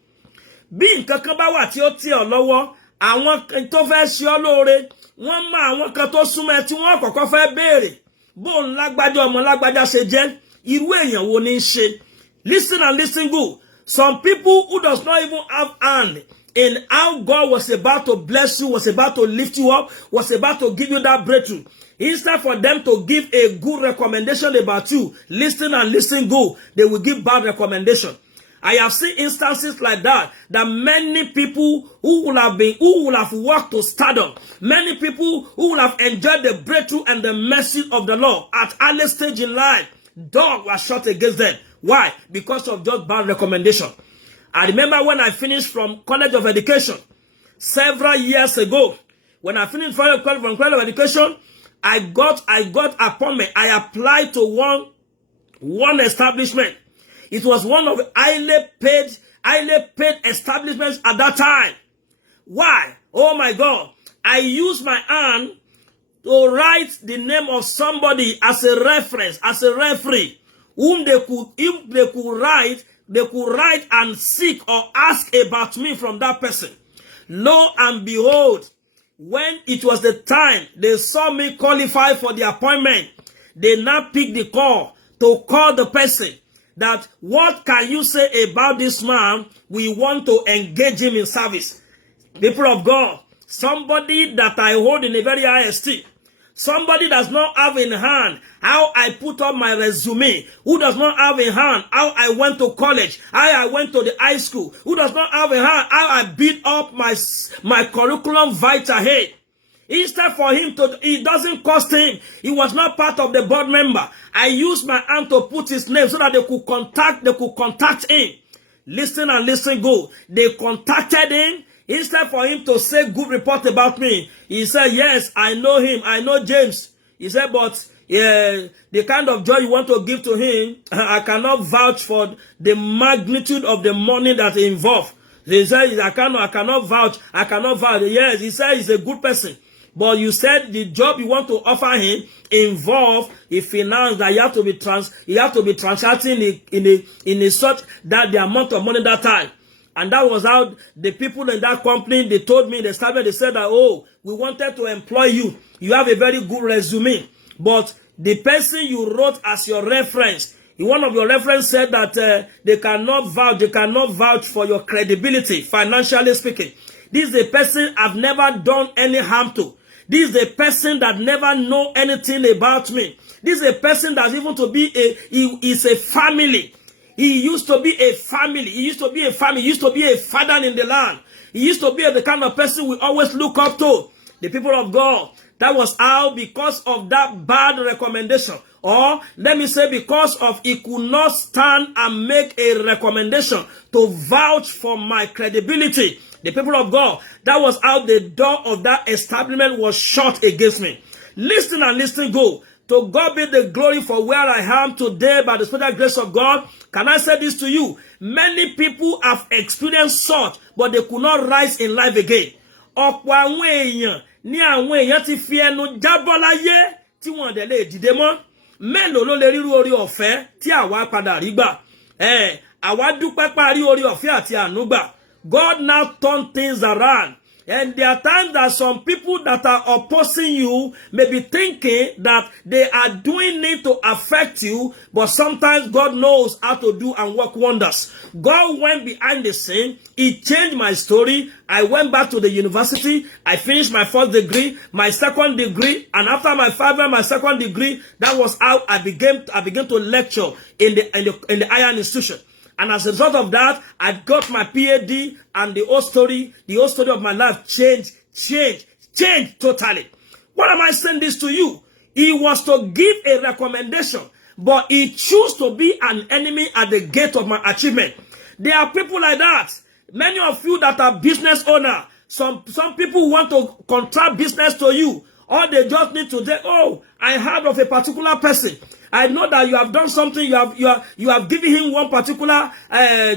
Bí nǹkan kan bá wà tí ó tì ọ́ lọ́wọ́, àwọn tó fẹ́ ṣe ọ́ lóore, wọ́n mọ àwọn kan tó súnmọ́ ẹ tí wọ́n kọ́kọ́ fẹ́ béèrè. Bó ń lágbájá ọmọ lágbájá ṣe jẹ́, irú èèyàn wo ní ṣe? Listen and listen good. Some people who does not even have hand in how God was about to bless you, was about to lift you up, was about to give you that breakthrough. Instead for them to give a good recommendation about you, listen and listen good, they will give bad recommendation. I have seen instances like that many people who will have worked to stardom, many people who will have enjoyed the breakthrough and the mercy of the Lord at early stage in life, doors were shut against them. Why? Because of just bad recommendation. I remember when I finished from College of Education several years ago. When I finished from College of Education, I got appointment. I applied to one establishment. It was one of the highly paid establishments at that time. Why? Oh my God. I used my hand to write the name of somebody as a reference, as a referee, whom if they could write and seek or ask about me from that person. Lo and behold, when it was the time they saw me qualify for the appointment, they now picked the call to call the person that, what can you say about this man? We want to engage him in service. People of God, somebody that I hold in a very high esteem, somebody does not have in hand how I put up my resume, who does not have in hand how I went to college, how I went to the high school, who does not have in hand how I built up my curriculum vitae. Instead for him to, it doesn't cost him. He was not part of the board member. I used my hand to put his name so that they could contact him. Listen and listen good. They contacted him. Instead for him to say good report about me, he said, yes, I know him. I know James. He said, but the kind of joy you want to give to him, I cannot vouch for the magnitude of the money that involved. He said, I cannot vouch. Yes, he said he's a good person. But you said the job you want to offer him involve a finance that you have to be transacting in a such that the amount of money that time. And that was how the people in that company, they told me, they said that, oh, we wanted to employ you. You have a very good resume. But the person you wrote as your reference, one of your reference said that they cannot vouch for your credibility, financially speaking. This is a person I've never done any harm to. This is a person that never know anything about me. This is a person that's even to be he is a family. He used to be a family. He used to be a family. He used to be a father in the land. He used to be the kind of person we always look up to. The people of God. That was how, because of that bad recommendation, or let me say because of he could not stand and make a recommendation to vouch for my credibility. The people of God, that was how the door of that establishment was shut against me. Listen and listen good. To God be the glory for where I am today by the special grace of God. Can I say this to you? Many people have experienced such, but they could not rise in life again. Ọ̀pọ̀ àwọn èèyàn ní àwọn èèyàn ti fi ẹnu jábọ́ láyé tí wọ́n dẹ̀ lè dìde mọ́. Mélòó ló lè ríru orí ọ̀fẹ́ tí àwa padà rí gbà? Àwa dúpẹ́ parí orí ọ̀fẹ́ àti àánú gbà. God now turned things around. And there are times that some people that are opposing you may be thinking that they are doing it to affect you, but sometimes God knows how to do and work wonders. God went behind the scene. He changed my story. I went back to the university. I finished my first degree, my second degree, and after my second degree, that was how I began to lecture in the higher institution. And as a result of that, I got my PhD, and the whole story of my life changed totally. What am I saying this to you? He was to give a recommendation, but he chose to be an enemy at the gate of my achievement. There are people like that. Many of you that are business owners, some people want to contract business to you. Or they just need to say, oh, I heard of a particular person. I know that you have done something. You have given him one particular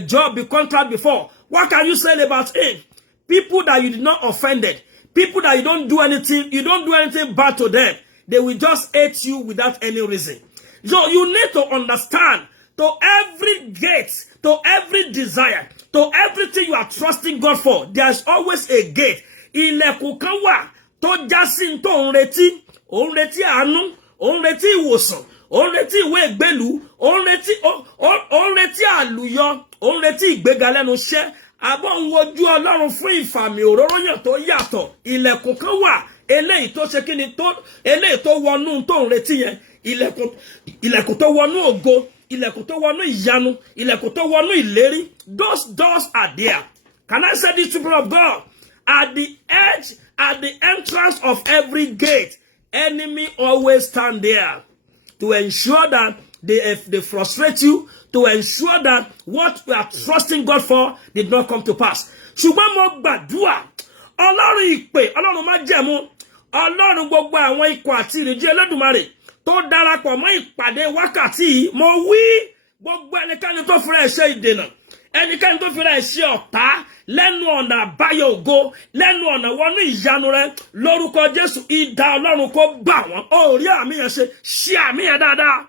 job, the contract before. What can you say about him? People that you did not offended, people that you don't do anything bad to them, they will just hate you without any reason. So you need to understand, to every gate, to every desire, to everything you are trusting God for, there's always a gate. Ilẹ̀kùn kan wà tó jásí tó ń retí àánú, ó ń retí ìwòsàn, ó ń retí ìwé ìgbélú, ó ń retí àlùyọ, ó ń retí ìgbéga lẹ́nu iṣẹ́. Àbọ̀ ń wojú Ọlọ́run fún ìfàmì òróró yàn tó yàtọ̀. Ilẹ̀kùn kan wà, eléyìí tó ṣe kíni tó, eléyìí tó wọnú tó ń retí yẹn. Ilẹ̀kùn tó wọnú ògo, ilẹ̀kùn tó wọnú ìyanu, ilẹ̀kùn tó wọnú ìlérí. Those doors are there. Can I say this to people of God? At the edge, at the entrance of every gate, enemy always stand there to ensure that they frustrate you, to ensure that what we are trusting God for did not come to pass. Ṣùgbọ́n mo gbàdúrà, Ọlọ́run ìpè, Ọlọ́run májẹ̀mú, Ọlọ́run gbogbo àwọn ikọ̀ àti ìrìnjú Olódùmarè tó darapọ̀ mọ́ ìpàdé wákàtí, mo wí gbogbo ẹnikẹ́ni tó fira ẹ̀ṣẹ̀ ìdènà, ẹnikẹ́ni tó fira ẹ̀ṣẹ̀ ọ̀tá lẹ́nu ọ̀nà àbáyọ ògo, lẹ́nu ọ̀nà wọnú ìyanu rẹ, lórúkọ Jésù, idà Ọlọ́run kó bà wọ́n. Ó rí àmì yẹn ṣe àmì yẹn dáadáa.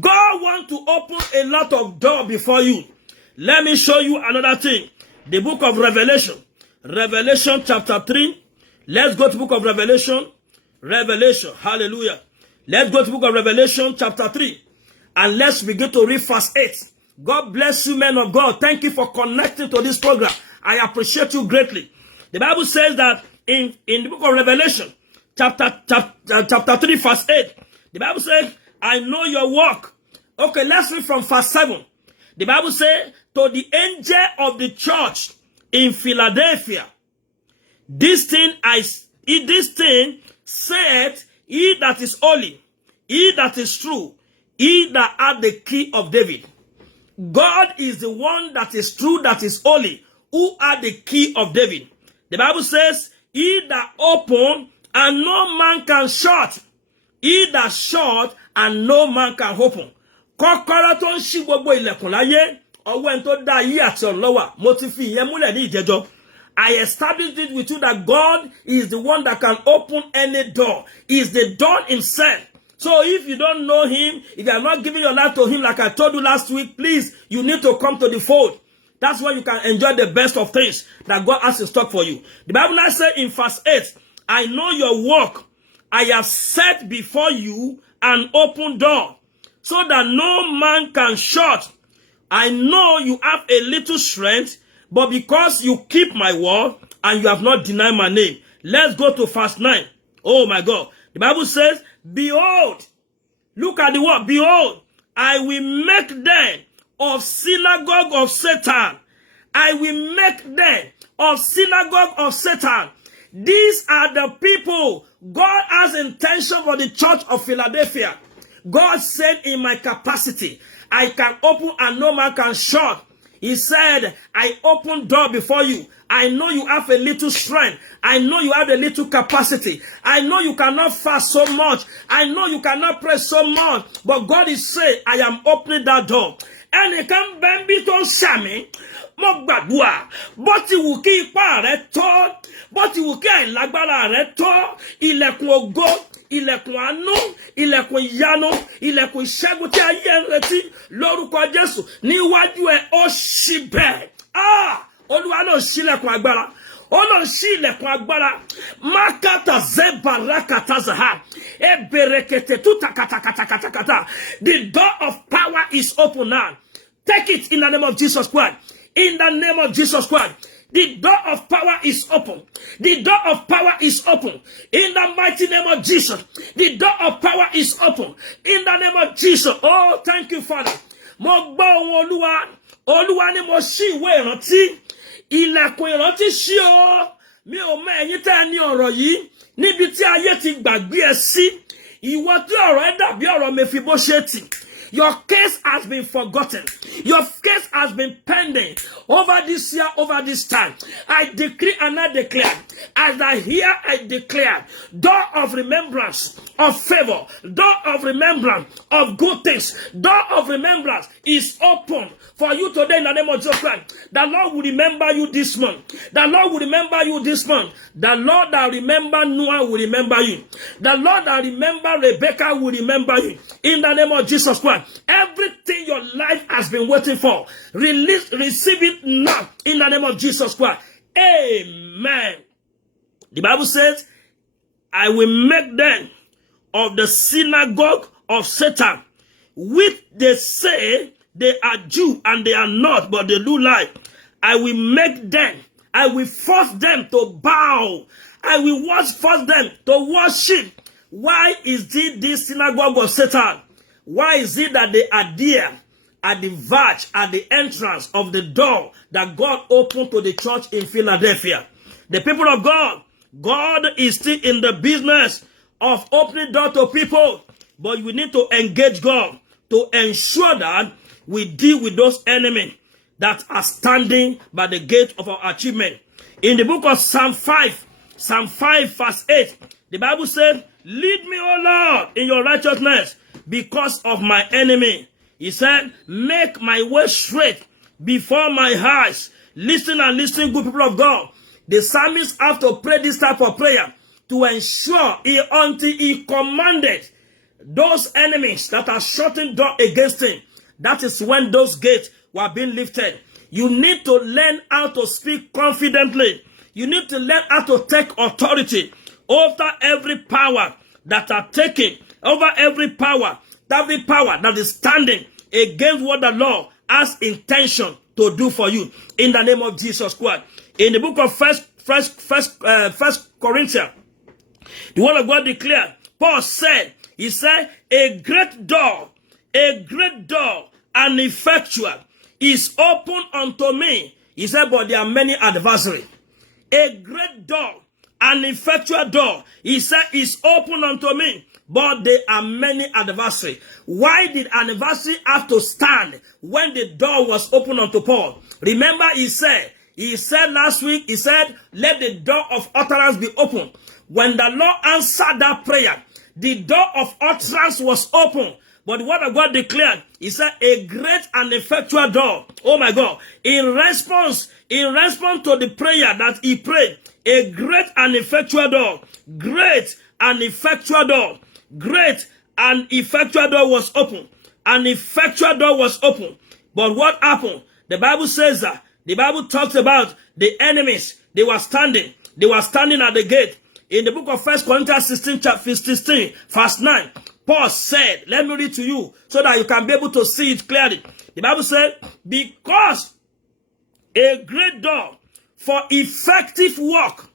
God wants to open a lot of doors before you. Let me show you another thing. The book of Revelation. Revelation chapter 3. Let's go to the book of Revelation. Revelation. Hallelujah. Let's go to the book of Revelation chapter 3. And let's begin to read verse 8. God bless you, men of God. Thank you for connecting to this program. I appreciate you greatly. The Bible says that in the book of Revelation, chapter 3, verse 8, the Bible says, I know your work. Okay, let's read from verse 7. The Bible says, to the angel of the church in Philadelphia, this thing said, he that is holy, he that is true, he that hath the key of David. God is the one that is true, that is holy, who hath the key of David. The Bible says, he that open and no man can shut, he that shut and no man can open. Kọ́kọ́rọ́ tó ń ṣí gbogbo ilẹ̀kùn láyé, ọwọ́ ẹni tó dá ayé àti ọ̀run ló wà. Mo ti fi ìyẹn múlẹ̀ ní ìjẹjọ́. I established it with you that God is the one that can open any door. He is the door himself. So if you don't know him, if you are not giving your life to him like I told you last week, please, you need to come to the fold. That's where you can enjoy the best of things that God has in stock for you. The Bible now says in verse 8, I know your work. I have set before you an open door, so that no man can shut. I know you have a little strength, but because you keep my word and you have not denied my name. Let's go to verse 9. Oh my God. The Bible says, behold, look at the word, behold, I will make them of synagogue of Satan. I will make them of synagogue of Satan. These are the people God has intention for the church of Philadelphia. God said, in my capacity, I can open and no man can shut. He said, I open door before you. I know you have a little strength. I know you have a little capacity. I know you cannot fast so much. I know you cannot pray so much. But God is saying, I am opening that door. And it can be to Shami. Mo gbàdúrà, bó ti wù kí ipá rẹ tó, bó ti wù kí àìlágbára rẹ tó, ilẹ̀kùn ògo, ilẹ̀kùn àánú, ilẹ̀kùn ìyanu, ilẹ̀kùn ìṣẹ́gun tí ayé ń retí lórúkọ Jésù níwájú ẹ ó ṣí bẹ́ẹ̀. Olúwa náà ṣílẹ̀kùn agbára. Ọlọ́run ṣí ilẹ̀kùn agbára. Makata zebarakata zaha. Eberekete tutakatakatakata. The door of power is open now. Take it in the name of Jesus Christ. In the name of Jesus Christ. The door of power is open. The door of power is open. In the mighty name of Jesus. The door of power is open. In the name of Jesus. Oh, thank you, Father. Mo gbọ́ ohùn Olúwa. Olúwa ni mo ṣí ìwé ìrántí. Ilẹ̀kùn ìrántí ṣí o. Mi ò mọ ẹ̀yin tẹ́ ní ọ̀rọ̀ yìí. Níbi tí ayé ti gbàgbé ẹ sí. Ìwọ tí ọ̀rọ̀ ẹ dàbí ọ̀rọ̀ Mèfíbóṣẹ́tì. Your case has been forgotten. Your case has been pending over this year, over this time. I decree and I declare, as I hear, I declare, door of remembrance of favor, door of remembrance of good things, door of remembrance is open for you today in the name of Jesus Christ. The Lord will remember you this month. The Lord will remember you this month. The Lord that remember Noah will remember you. The Lord that remember Rebecca will remember you. In the name of Jesus Christ. Everything your life has been waiting for, receive it now in the name of Jesus Christ. Amen. The Bible says, I will make them of the synagogue of Satan, which they say they are Jew and they are not, but they do lie. I will make them, I will force them to bow. I will force them to worship. Why is it this synagogue of Satan? Why is it that they are there at the verge, at the entrance of the door that God opened to the church in Philadelphia? The people of God, God is still in the business of opening doors to people, but we need to engage God to ensure that we deal with those enemies that are standing by the gate of our achievement. In the book of Psalm 5 verse 8, the Bible says, lead me, O Lord, in your righteousness because of my enemy. He said, make my way straight before my eyes. Listen and listen, good people of God. The psalmist have to pray this type of prayer to ensure until he commanded those enemies that are shutting door against him. That is when those gates were being lifted. You need to learn how to speak confidently. You need to learn how to take authority over every power that are taken, over every power that is standing against what the Lord has intention to do for you. In the name of Jesus Christ. In the book of First Corinthians, the word of God declared, Paul said, he said, a great door and effectual is open unto me. He said, but there are many adversaries. A great door, an effectual door, he said, is open unto me, but there are many adversaries. Why did an adversary have to stand when the door was open unto Paul? Remember, he said last week, he said, let the door of utterance be open. When the Lord answered that prayer, the door of utterance was open. But the word of God declared, he said, a great and effectual door. Oh my God. In response to the prayer that he prayed, a great and effectual door. Great and effectual door. Great and effectual door was open. An effectual door was open. But what happened? The Bible says that, the Bible talks about the enemies. They were standing at the gate. In the book of 1 Corinthians 16, verse 9, Paul said, let me read to you so that you can be able to see it clearly. The Bible said, because a great door for effective work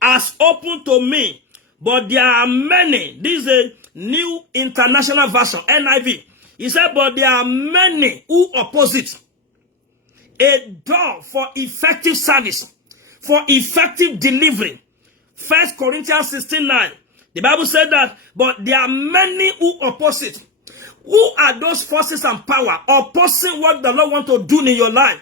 has opened to me, but there are many. This is a New International Version, NIV. He said, but there are many who oppose it. A door for effective service, for effective delivery. 1 Corinthians 16:9. The Bible said that, but there are many who oppose it. Who are those forces and power opposing what the Lord wants to do in your life?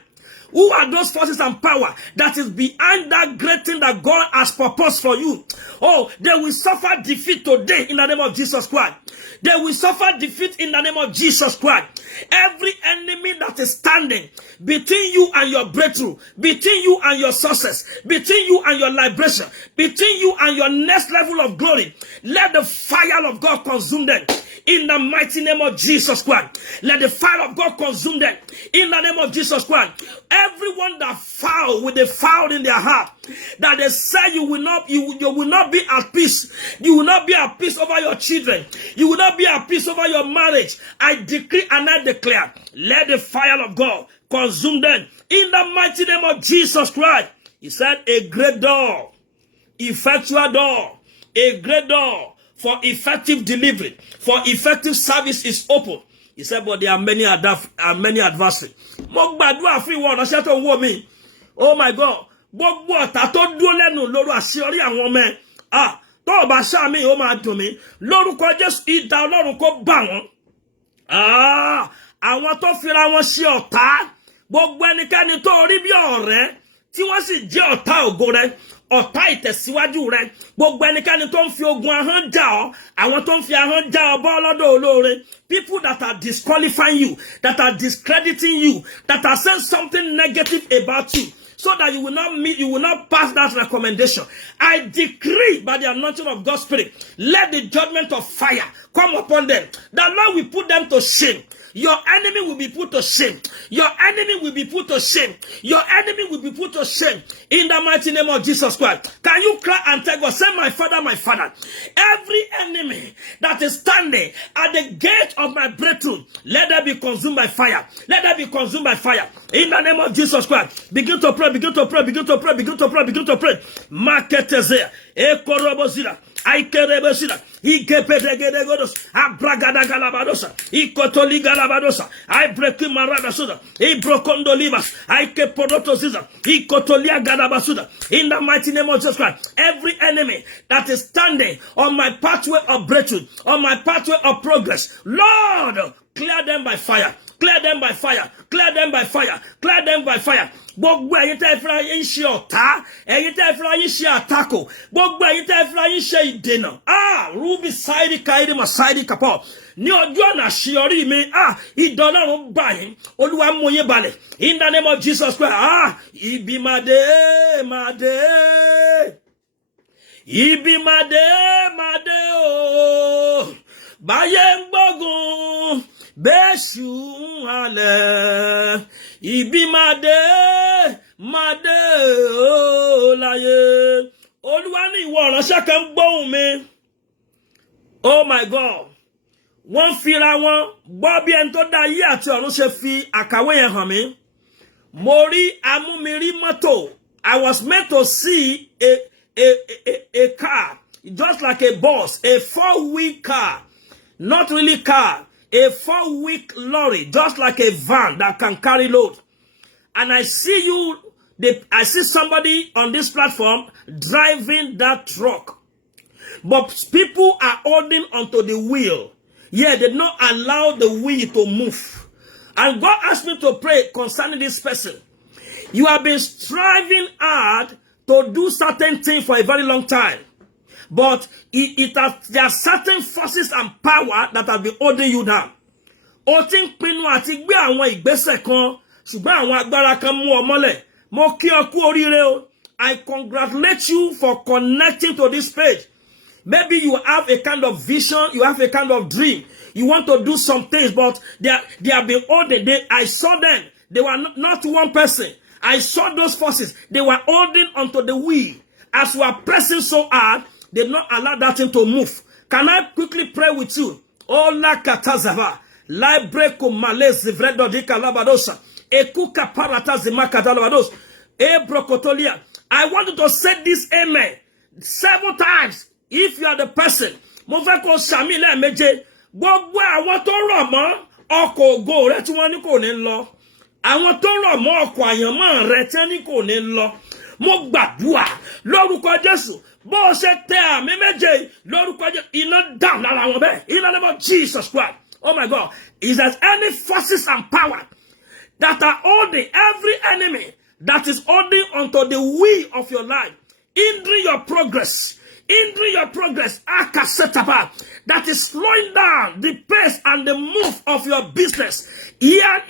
Who are those forces and power that is behind that great thing that God has proposed for you? Oh, they will suffer defeat today in the name of Jesus Christ. They will suffer defeat in the name of Jesus Christ. Every enemy that is standing between you and your breakthrough, between you and your success, between you and your liberation, between you and your next level of glory, let the fire of God consume them In the mighty name of Jesus Christ, let the fire of God consume them. In the name of Jesus Christ, everyone that foul with the foul in their heart, that they say you will not be at peace. You will not be at peace over your children. You will not be at peace over your marriage. I decree and I declare, let the fire of God consume them. In the mighty name of Jesus Christ. He said, a great door, effectual door, a great door for effective delivery, for effective service is open. He said, but there are many adversaries. Mo gbàdúrà fún ìwọ ìránṣẹ́ tó ń wò mí. Oh my God. Gbogbo ọ̀tá tó dúró lẹ́nu lórí àṣeyọrí àwọn ọmọ ẹ̀. Tó o bá ṣá mi, ó máa dùn mí. Lórúkọ Jésù, idà Ọlọ́run kó bá wọn. Àwọn tó fira wọn ṣe ọ̀tá. Gbogbo ẹnikẹ́ni tó rí bí ọ̀rẹ́ tí wọ́n sì jẹ́ ọ̀tá ògo rẹ̀. Ọ̀tá ìtẹ̀síwájú rẹ̀. Gbogbo ẹnikẹ́ni tó ń fi ogun ahọ́n jà ọ́. Àwọn tó ń fi ahọ́n jà ọ́ bọ́ lọ́dọ̀ olóore. People that are disqualifying you, that are discrediting you, that are saying something negative about you, so that you will not pass that recommendation. I decree by the anointing of God's Spirit, let the judgment of fire come upon them. The Lord will put them to shame. Your enemy will be put to shame. Your enemy will be put to shame. Your enemy will be put to shame. In the mighty name of Jesus Christ. Can you cry and tell God, say, my Father, my Father. Every enemy that is standing at the gate of my breakthrough, let them be consumed by fire. Let them be consumed by fire. In the name of Jesus Christ. Begin to pray, begin to pray, begin to pray, begin to pray, begin to pray. Maketezea. Ekorobozira. Aikerebosira. Ikepedegedegodos. Abragadagalabadosa. Ikotoliga. I break Maradasuda, I brokondo libas, I keporotoziza, I kotolia gadabasuda. In the mighty name of Jesus Christ, every enemy that is standing on my pathway of breakthrough, on my pathway of progress, Lord, clear them by fire. Clear them by fire. Clear them by fire. Clear them by fire. Gbogbo ẹ̀yin tẹ́ fira yín ṣe ọ̀tá, ẹ̀yin tẹ́ fira yín ṣe àtakò, gbogbo ẹ̀yin tẹ́ fira yín ṣe ìdènà. Ruby side kaidi maside kapo. Ní ọjọ́ ọ̀nà àṣeyọrí mi, idà Ọlọ́run bá yín, Olúwa mú yín balẹ̀. In the name of Jesus Christ, ibi máa dé. Ibi máa dé o. Báyé ń gbógun. Bẹ́ṣù alẹ́, ibi máa dé ó láyé. Olúwa ní ìwọ ìránṣẹ́ kan gbóhùn mi. Oh my God. Wọ́n fira wọn gbọ́ bí ẹni tó dá ayé àti ọ̀run ṣe fi àkàwé yẹn hàn mí. Mo rí amúmirí mọ́tò. I was meant to see a car, just like a bus, a 4-wheel car, not really car. A 4-wheel lorry, just like a van that can carry load. And I see I see somebody on this platform driving that truck. But people are holding onto the wheel. Yeah, they don't allow the wheel to move. And God asked me to pray concerning this person. You have been striving hard to do certain things for a very long time. But there are certain forces and power that have been holding you down. O ti ń pinnu àti gbé àwọn ìgbésẹ̀ kan, ṣùgbọ́n àwọn agbára kan mú ọ mọ́lẹ̀. Mo kí ọ kú oríire o. I congratulate you for connecting to this page. Maybe you have a kind of vision, you have a kind of dream. You want to do some things, but they have been holding. I saw them. They were not one person. I saw those forces. They were holding onto the wheel. As you are pressing so hard, they did not allow that thing to move. Can I quickly pray with you? Ola katazava. Libreko malezi vredo dika labadosa. Ekuka parata zimakata labados. Ebrokotolia. I want you to say this amen 7 times. If you are the person. Mo fẹ́ kó sàmì lẹ́ẹ̀méje. Gbogbo àwọn tó rọ̀ mọ́ ọkọ̀ ògo rẹ tí wọ́n ní kò ní lọ. Àwọn tó rọ̀ mọ́ ọkọ̀ àyànmọ́ rẹ tí wọ́n ní kò ní lọ. Mo gbàdúrà lórúkọ Jésù. Bó ṣe tẹ àmì méje lórúkọ Jésù. Iná down lára wọn bẹ́ẹ̀. In the name of Jesus Christ. Oh my God. Is there any forces and power that are holding every enemy that is holding onto the wheel of your life, hindering your progress, that is slowing down the pace and the move of your business here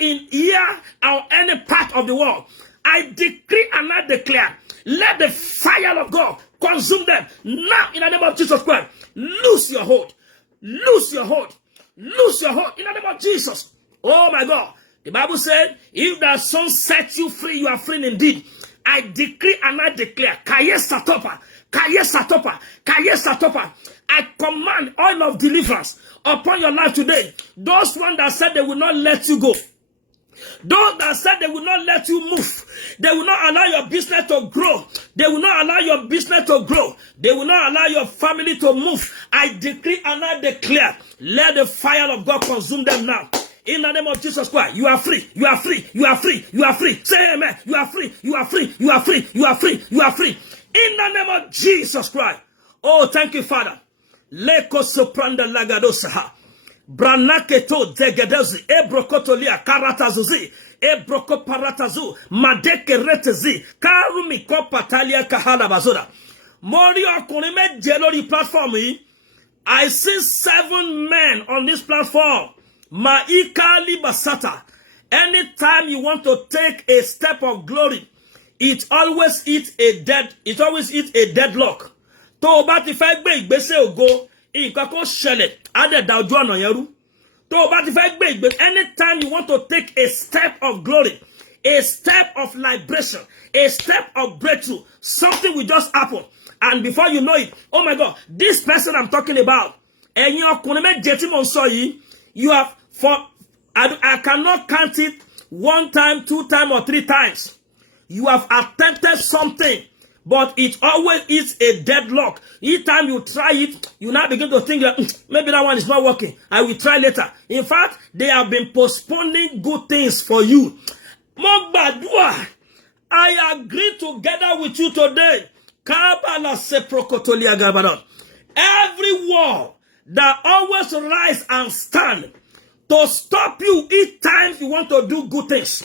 or any part of the world? I decree and I declare, let the fire of God consume them now in the name of Jesus Christ. Loose your hold. Loose your hold. Lose your hold in the name of Jesus. Oh my God. The Bible said, if the Son sets you free, you are free indeed. I decree and I declare, Kaye Satopa, Kaye Satopa, Kaye Satopa. I command oil of deliverance upon your life today. Those ones that said they will not let you go. Those that said they will not let you move. They will not allow your business to grow. They will not allow your business to grow. They will not allow your family to move. I decree and I declare, let the fire of God consume them now. In the name of Jesus Christ, you are free. You are free. You are free. You are free. Say amen. You are free. You are free. You are free. You are free. You are free. In the name of Jesus Christ. Oh, thank you, Father. Leko sopranda lagadosaha. Branaketo degedezi. Ebrokotolia karatazuzi. Ebroko paratazu. Madeke retezi. Karumi kopatalia kahala bazoda. Mori ọkùnrin méje lórí platform yìí. I see 7 men on this platform. Maikali Basata. Anytime you want to take a step of glory, it always hits a deadlock. Tó bá ti fẹ́ gbé ìgbésẹ̀ ògo, nǹkan kó ṣẹlẹ̀, á dẹ̀ dá ojú ọ̀nà yẹn rú. Tó bá ti fẹ́ gbé ìgbésẹ̀, anytime you want to take a step of glory, a step of liberation, a step of breakthrough, something will just happen. And before you know it, oh my God, this person I'm talking about, ẹ̀yin ọkùnrin méje tí mò ń sọ yìí, you have I cannot count it 1 time, 2 times, or 3 times. You have attempted something, but it always is a deadlock. Each time you try it, you now begin to think that maybe that one is not working. I will try later. In fact, they have been postponing good things for you. Mo gbàdúrà, I agree together with you today. Every wall that always rise and stand to stop you each time you want to do good things.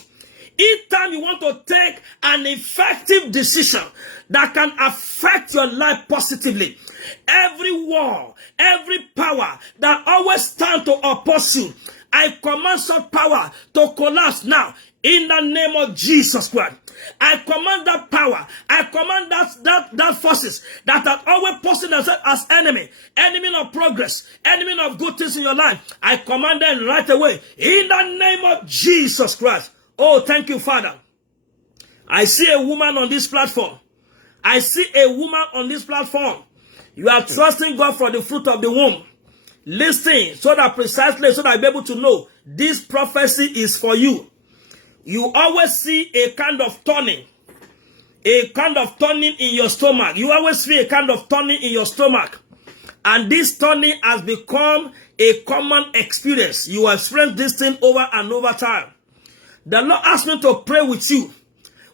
Each time you want to take an effective decision that can affect your life positively. Every wall, every power that always stand to oppose you, I command such power to collapse now in the name of Jesus Christ. I command that power. I command that forces that are always posing themselves as enemy of progress, enemy of good things in your life. I command them right away in the name of Jesus Christ. Oh, thank you, Father. I see a woman on this platform. I see a woman on this platform. You are trusting God for the fruit of the womb. Listen, so that I'll be able to know this prophecy is for you. You always see a kind of turning in your stomach. You always see a kind of turning in your stomach. And this turning has become a common experience. You experience this thing over and over time. The Lord asked me to pray with you.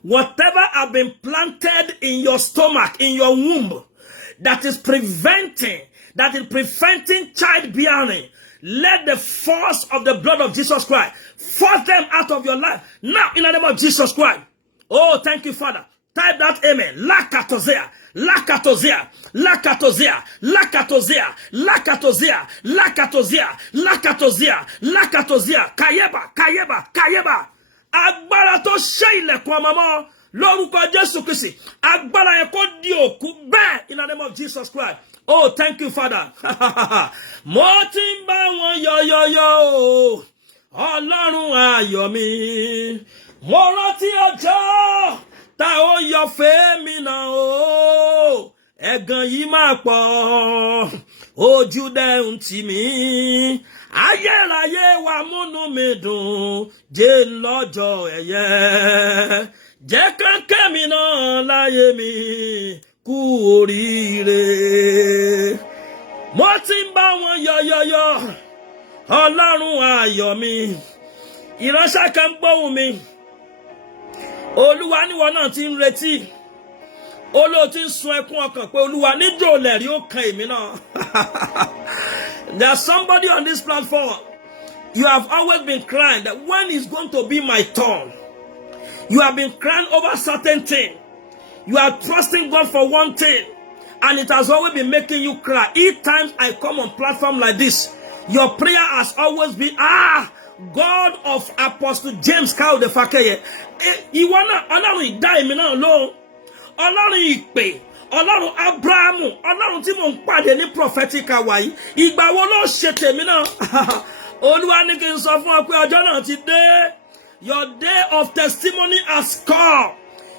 Whatever has been planted in your stomach, in your womb, that is preventing childbearing, let the force of the blood of Jesus Christ force them out of your life. Now, in the name of Jesus Christ. Oh, thank you, Father. Type that amen. Lakatozea, lakatozea, lakatozea, lakatozea, lakatozea, lakatozea, lakatozea, lakatozea, kayeba, kayeba, kayeba. Agbára tó ṣe ilẹ̀kùn àmọ́mọ́ lórúkọ Jésù Kristi. Agbára yẹn kó di òkú bẹ́ẹ̀ in the name of Jesus Christ. Oh, thank you, Father. Mo ti ń bá wọn yọ̀. Ọlọ́run ayọ̀ mi. Mo rántí ọjọ́ tá ó yọ fèmí náà o. Ẹ̀gàn yìí máa pọ̀. Ojú dẹ̀ ń tì mí. Ayérayé wa múnú mi dùn. Jẹ́ lọ́jọ́ ẹ̀yẹ. Jẹ́ kánkẹ́ mi náà láyé mi. Kú oríire. Mo ti ń bá wọn yọ̀. Ọlọ́run ayọ̀ mi. Ìránṣẹ́ kan gbóhùn mi. Olúwa níwọ náà ti ń retí. Olóò ti ń sun ẹkún ọkàn pé Olúwa níjó lẹ̀rí ó kan èmi náà. There's somebody on this platform. You have always been crying that when is going to be my turn? You have been crying over certain thing. You are trusting God for one thing. And it has always been making you cry. Each time I come on platform like this, your prayer has always been, God of Apostle James Kayode Fakeye. Ìwọ náà, Ọlọ́run ìdá èmi náà lóhùn. Ọlọ́run ìpè, Ọlọ́run Abrahamu, Ọlọ́run tí mò ń pàdé ní prophetic hour yìí, ìgbà wo ló ṣe tèmi náà? Olúwa ní kí n sọ fún ọ pé ọjọ́ náà ti dé. Your day of testimony has come.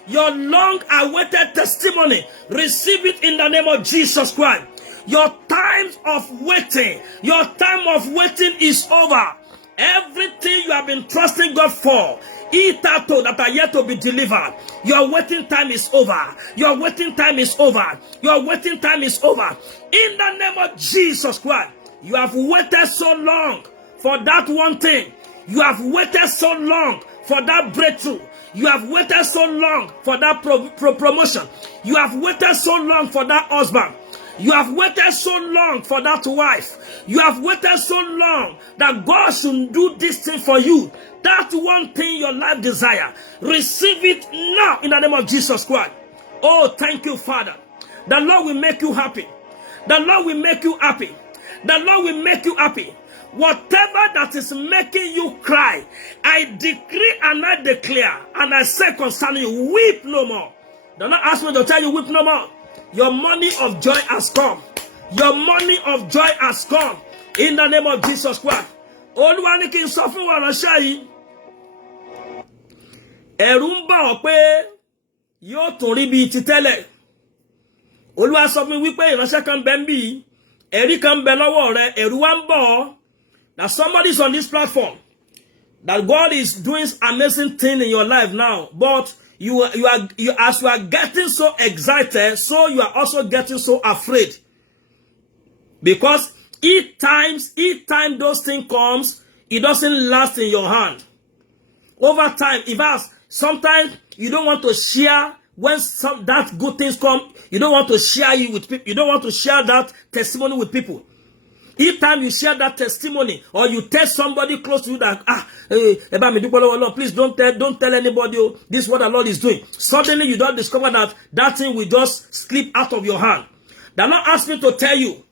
Your long-awaited testimony, receive it in the name of Jesus Christ. Your time of waiting is over. Everything you have been trusting God for, that are yet to be delivered, your waiting time is over. Your waiting time is over. Your waiting time is over. In the name of Jesus Christ, you have waited so long for that one thing. You have waited so long for that breakthrough. You have waited so long for that promotion. You have waited so long for that husband. You have waited so long for that wife. You have waited so long that God should do this thing for you. That one thing your life desire. Receive it now in the name of Jesus Christ. Oh, thank you, Father. The Lord will make you happy. The Lord will make you happy. The Lord will make you happy. Whatever that is making you cry, I decree and I declare, and I say concerning you, weep no more. Do not ask me to tell you, weep no more. Your money of joy has come. Your money of joy has come. In the name of Jesus Christ. Olúwa ní kí n sọ fún wa ránṣẹ́ yìí. Ẹ̀rù ń bà ọ́ pé yóò tún rí bí ti tẹ́lẹ̀. Olúwa sọ fún mi wípé ìránṣẹ́ kan bẹ ńbí, ẹ̀rí kan bẹ lọ́wọ́ rẹ, ẹ̀rù wá ń bà ọ́. That somebody is on this platform, that God is doing amazing thing in your life now, but you as you are getting so excited, so you are also getting so afraid, because each time those things comes, it doesn't last in your hand. Over time, sometimes you don't want to share when that good things come. You don't want to share it with people. You don't want to share that testimony with people. Each time you share that testimony, or you tell somebody close to you that, please don't tell anybody, oh, this is what the Lord is doing. Suddenly you don't discover that thing will just slip out of your hand. The Lord asked me to tell you,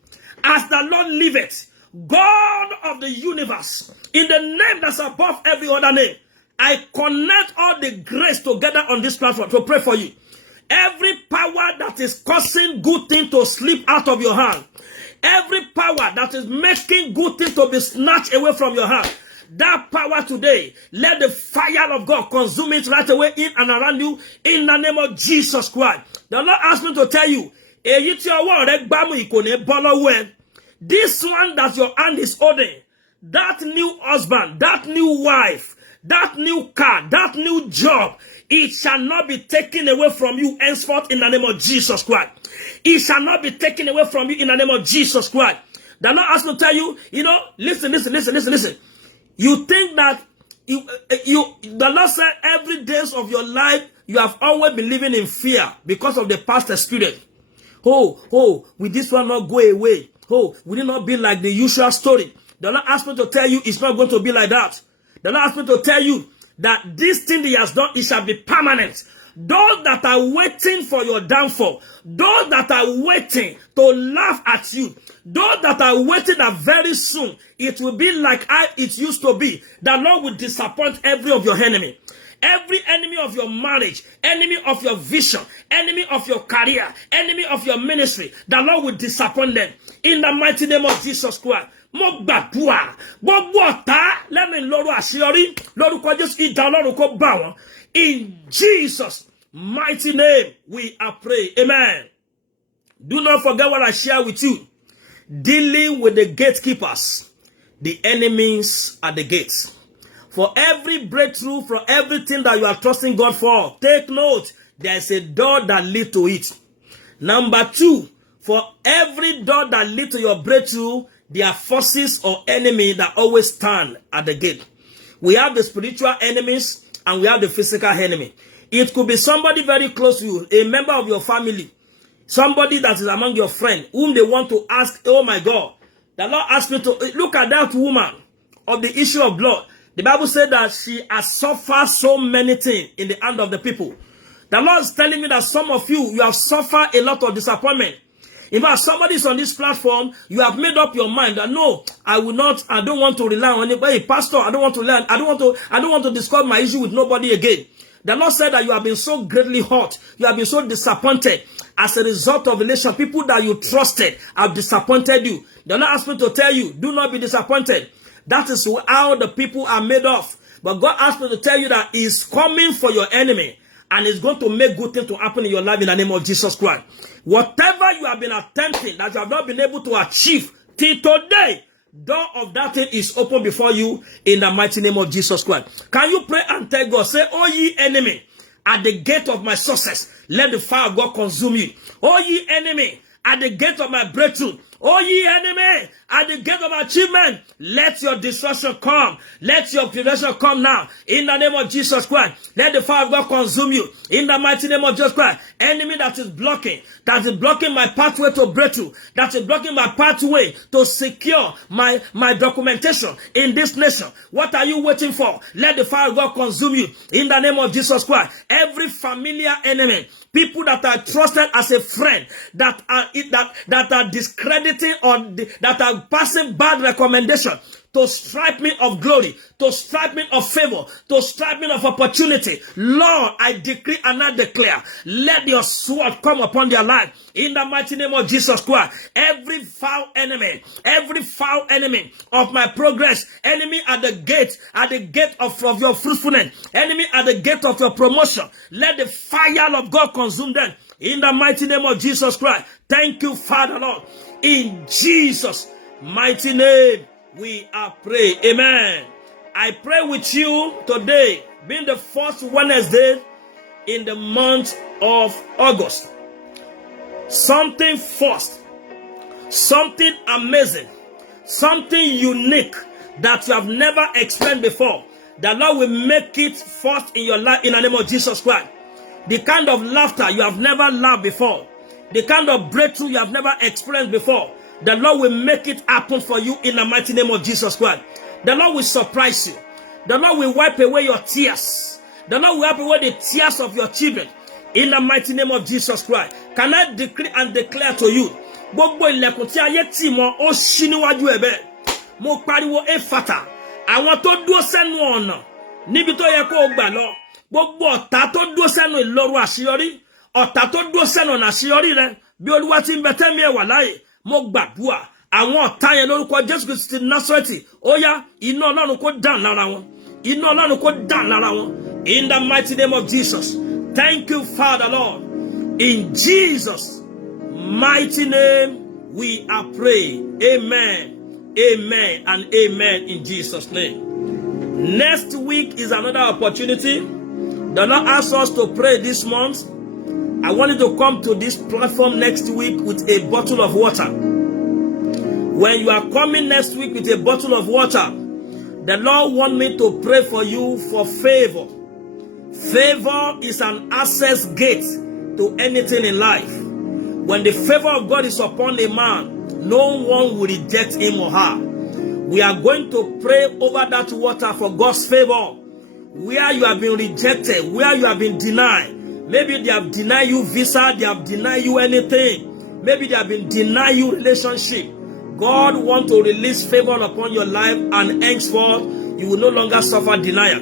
as the Lord liveth, God of the universe, in the name that's above every other name, I connect all the grace together on this platform to pray for you. Every power that is causing good thing to slip out of your hand, every power that is making good things to be snatched away from your hand, that power today, let the fire of God consume it right away in and around you in the name of Jesus Christ. The Lord asked me to tell you, this one that your hand is holding, that new husband, that new wife, that new car, that new job, it shall not be taken away from you henceforth in the name of Jesus Christ. It shall not be taken away from you in the name of Jesus Christ. The Lord asked me to tell you, listen. You think that the Lord said every days of your life, you have always been living in fear because of the past experience. Will this one not go away? Will it not be like the usual story? The Lord asked me to tell you it's not going to be like that. The Lord asked me to tell you that this thing He has done, it shall be permanent. Those that are waiting for your downfall, those that are waiting to laugh at you, those that are waiting that very soon it will be like it used to be, the Lord will disappoint every of your enemy. Every enemy of your marriage, enemy of your vision, enemy of your career, enemy of your ministry, the Lord will disappoint them. In the mighty name of Jesus Christ. Mo gbàdúrà gbogbo ọ̀tá lẹ́nu lọ́rọ̀ àṣeyọrí lórúkọ Jésù ìdá Ọlọ́run kó bá wọn. In Jesus' mighty name we are praying. Amen. Do not forget what I share with you. Dealing with the gatekeepers, the enemies at the gates. For every breakthrough, for everything that you are trusting God for, take note, there is a door that leads to it. Number 2, for every door that leads to your breakthrough, there are forces or enemies that always stand at the gate. We have the spiritual enemies and we have the physical enemy. It could be somebody very close to you, a member of your family, somebody that is among your friends, whom they want to ask, oh my God, the Lord asked me to look at that woman of the issue of blood. The Bible said that she has suffered so many things in the hand of the people. The Lord is telling me that some of you have suffered a lot of disappointment. In fact, somebody is on this platform, you have made up your mind that no, I don't want to rely on anybody. Pastor, I don't want to discuss my issue with nobody again. The Lord said that you have been so greatly hurt. You have been so disappointed. As a result of relation, people that you trusted have disappointed you. The Lord asked me to tell you, do not be disappointed. That is how the people are made of. But God asked me to tell you that He is coming for your enemy. And it's going to make good things to happen in your life in the name of Jesus Christ. Whatever you have been attempting that you have not been able to achieve till today, door of that thing is open before you in the mighty name of Jesus Christ. Can you pray and tell God, say, oh ye enemy, at the gate of my success, let the fire of God consume you. Oh ye enemy, at the gate of my breakthrough, oh ye enemy, at the gate of achievement, let your destruction come. Let your prevention come now. In the name of Jesus Christ, let the fire of God consume you. In the mighty name of Jesus Christ, enemy that is blocking my pathway to breakthrough, that is blocking my pathway to secure my documentation in this nation. What are you waiting for? Let the fire of God consume you. In the name of Jesus Christ, every familiar enemy, people that are trusted as a friend, that are discrediting or that are passing bad recommendation to stripe me of glory, to stripe me of favor, to stripe me of opportunity. Lord, I decree and I declare, let your sword come upon their life. In the mighty name of Jesus Christ, every foul enemy of my progress, enemy at the gate of your fruitfulness, enemy at the gate of your promotion, let the fire of God consume them. In the mighty name of Jesus Christ. Thank you, Father, Lord. In Jesus' mighty name, we are praying. Amen. I pray with you today, being the first Wednesday in the month of August. Something first, something amazing, something unique that you have never experienced before. The Lord will make it first in your life in the name of Jesus Christ. The kind of laughter you have never laughed before, the kind of breakthrough you have never experienced before, the Lord will make it happen for you in the mighty name of Jesus Christ. The Lord will surprise you. The Lord will wipe away your tears. The Lord will wipe away the tears of your children in the mighty name of Jesus Christ. Can I decree and declare to you, gbogbo ilẹ̀kùn tí ayé tì mọ́ ó ṣí níwájú ẹ̀bẹ̀. Mo pariwo Éfátà, àwọn tó dúró sẹ́nu ọ̀nà níbi tó yẹ kó o gbà lọ. Gbogbo ọ̀tá tó dúró sẹ́nu ìloro àṣeyọrí, ọ̀tá tó dúró sẹ́nu ọ̀nà àṣeyọrí rẹ, bí Olúwa ti ń bẹ tẹ́mi ẹ̀ wà láyé. Mo gbàdúrà àwọn ọ̀tá yẹn lórúkọ Jésù Kristi Násárẹ́tì, ó yá iná Ọlọ́run kó dàn lára wọn. Iná Ọlọ́run kó dàn lára wọn. In the mighty name of Jesus. Thank you, Father, Lord. In Jesus' mighty name, we are praying. Amen. Amen and amen in Jesus' name. Next week is another opportunity. The Lord asked us to pray this month. I want you to come to this platform next week with a bottle of water. When you are coming next week with a bottle of water, the Lord wants me to pray for you for favor. Favor is an access gate to anything in life. When the favor of God is upon a man, no one will reject him or her. We are going to pray over that water for God's favor. Where you have been rejected, where you have been denied. Maybe they have denied you visa, they have denied you anything. Maybe they have been denied you relationship. God wants to release favor upon your life, and henceforth, you will no longer suffer denial.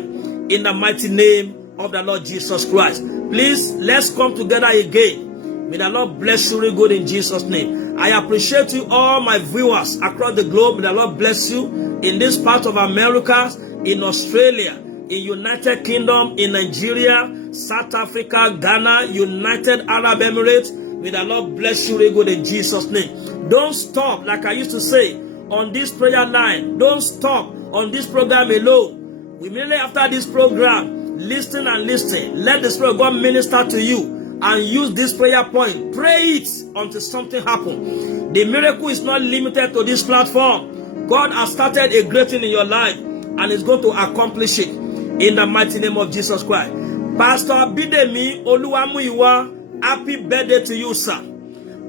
In the mighty name of the Lord Jesus Christ. Please, let's come together again. May the Lord bless you really good in Jesus' name. I appreciate you, all my viewers across the globe. May the Lord bless you in this part of America, in Australia, in United Kingdom, in Nigeria, South Africa, Ghana, United Arab Emirates. May the Lord bless you really good in Jesus' name. Don't stop, like I used to say, on this prayer line. Don't stop on this program alone. Immediately after this program, listen and listen. Let the Spirit of God minister to you and use this prayer point. Pray it until something happens. The miracle is not limited to this platform. God has started a great thing in your life and is going to accomplish it in the mighty name of Jesus Christ. Pastor Bidemi Oluwamuyiwa, happy birthday to you, sir.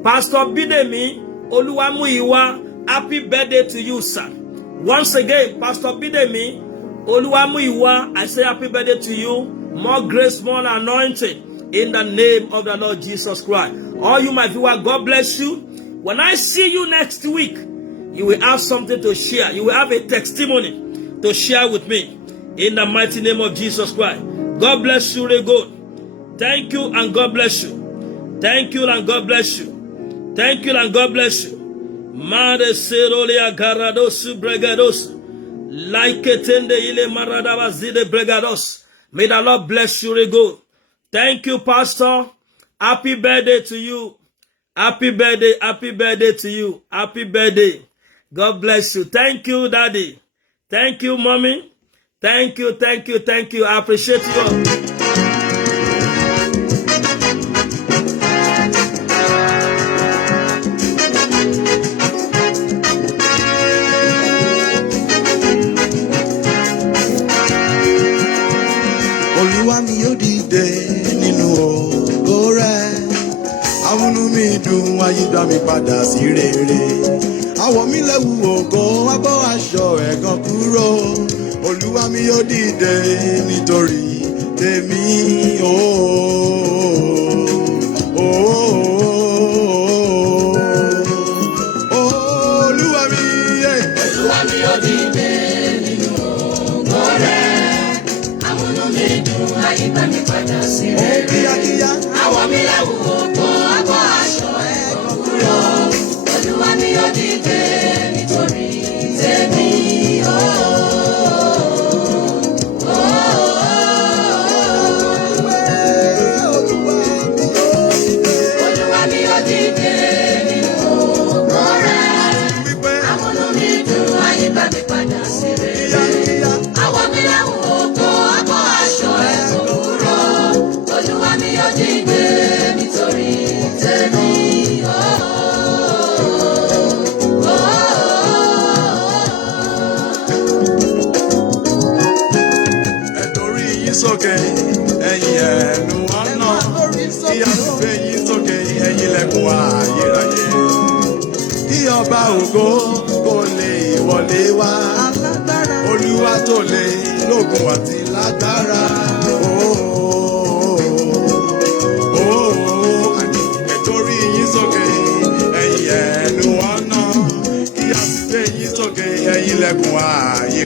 Pastor Bidemi Oluwamuyiwa, happy birthday to you, sir. Once again, Pastor Bidemi Oluwamuyiwa, I say happy birthday to you. More grace, more anointing in the name of the Lord Jesus Christ. All you, my viewer, God bless you. When I see you next week, you will have something to share. You will have a testimony to share with me in the mighty name of Jesus Christ. God bless you, really good. Thank you and God bless you. Thank you and God bless you. Thank you and God bless you. Mare serolia garados bregados. Like etende ile maradaba zide bregados. May the Lord bless you, really good. Thank you, Pastor. Happy birthday to you. Happy birthday to you. Happy birthday. God bless you. Thank you, Daddy. Thank you, Mommy. Thank you. I appreciate you all. Olúwa mi yóò dìde nínú ògo rẹ̀. Amúnú mi dùn, ayídá mi padà sí rere. Àwọ̀ mi lẹ́wù ògo, wá bọ́ aṣọ ẹ̀gàn kúrò. Olúwa mi yóò dìde nítorí tèmi. Olúwa mi yóò dìde nínú ògo rẹ̀. Amúnú mi dùn, ayídá mi padà sí rere. Àwọ̀ mi lẹ́wù ògo, wá bọ́ aṣọ ẹ̀gàn kúrò. Olúwa mi yóò dìde nítorí tèmi. Olúwa mi yóò dìde nínú ògo rẹ̀. Amúnú mi dùn, ayídá mi padà sí rere. Àwọ̀ mi lẹ́wù ògo, wá bọ́ aṣọ ẹ̀gàn kúrò. Olúwa mi yóò dìde nítorí tèmi. Sókè ẹ̀yin ẹnu ọ̀nà kí a sì gbé yín sókè ẹ̀yin ilẹ̀kùn ayérayé. Kí ọba ògo kó lè wọlé wá. Olúwa tó lè lógun àti lágbára. Nítorí yín sókè ẹ̀yin ẹnu ọ̀nà kí a sì gbé yín sókè ẹ̀yin ilẹ̀kùn ayé.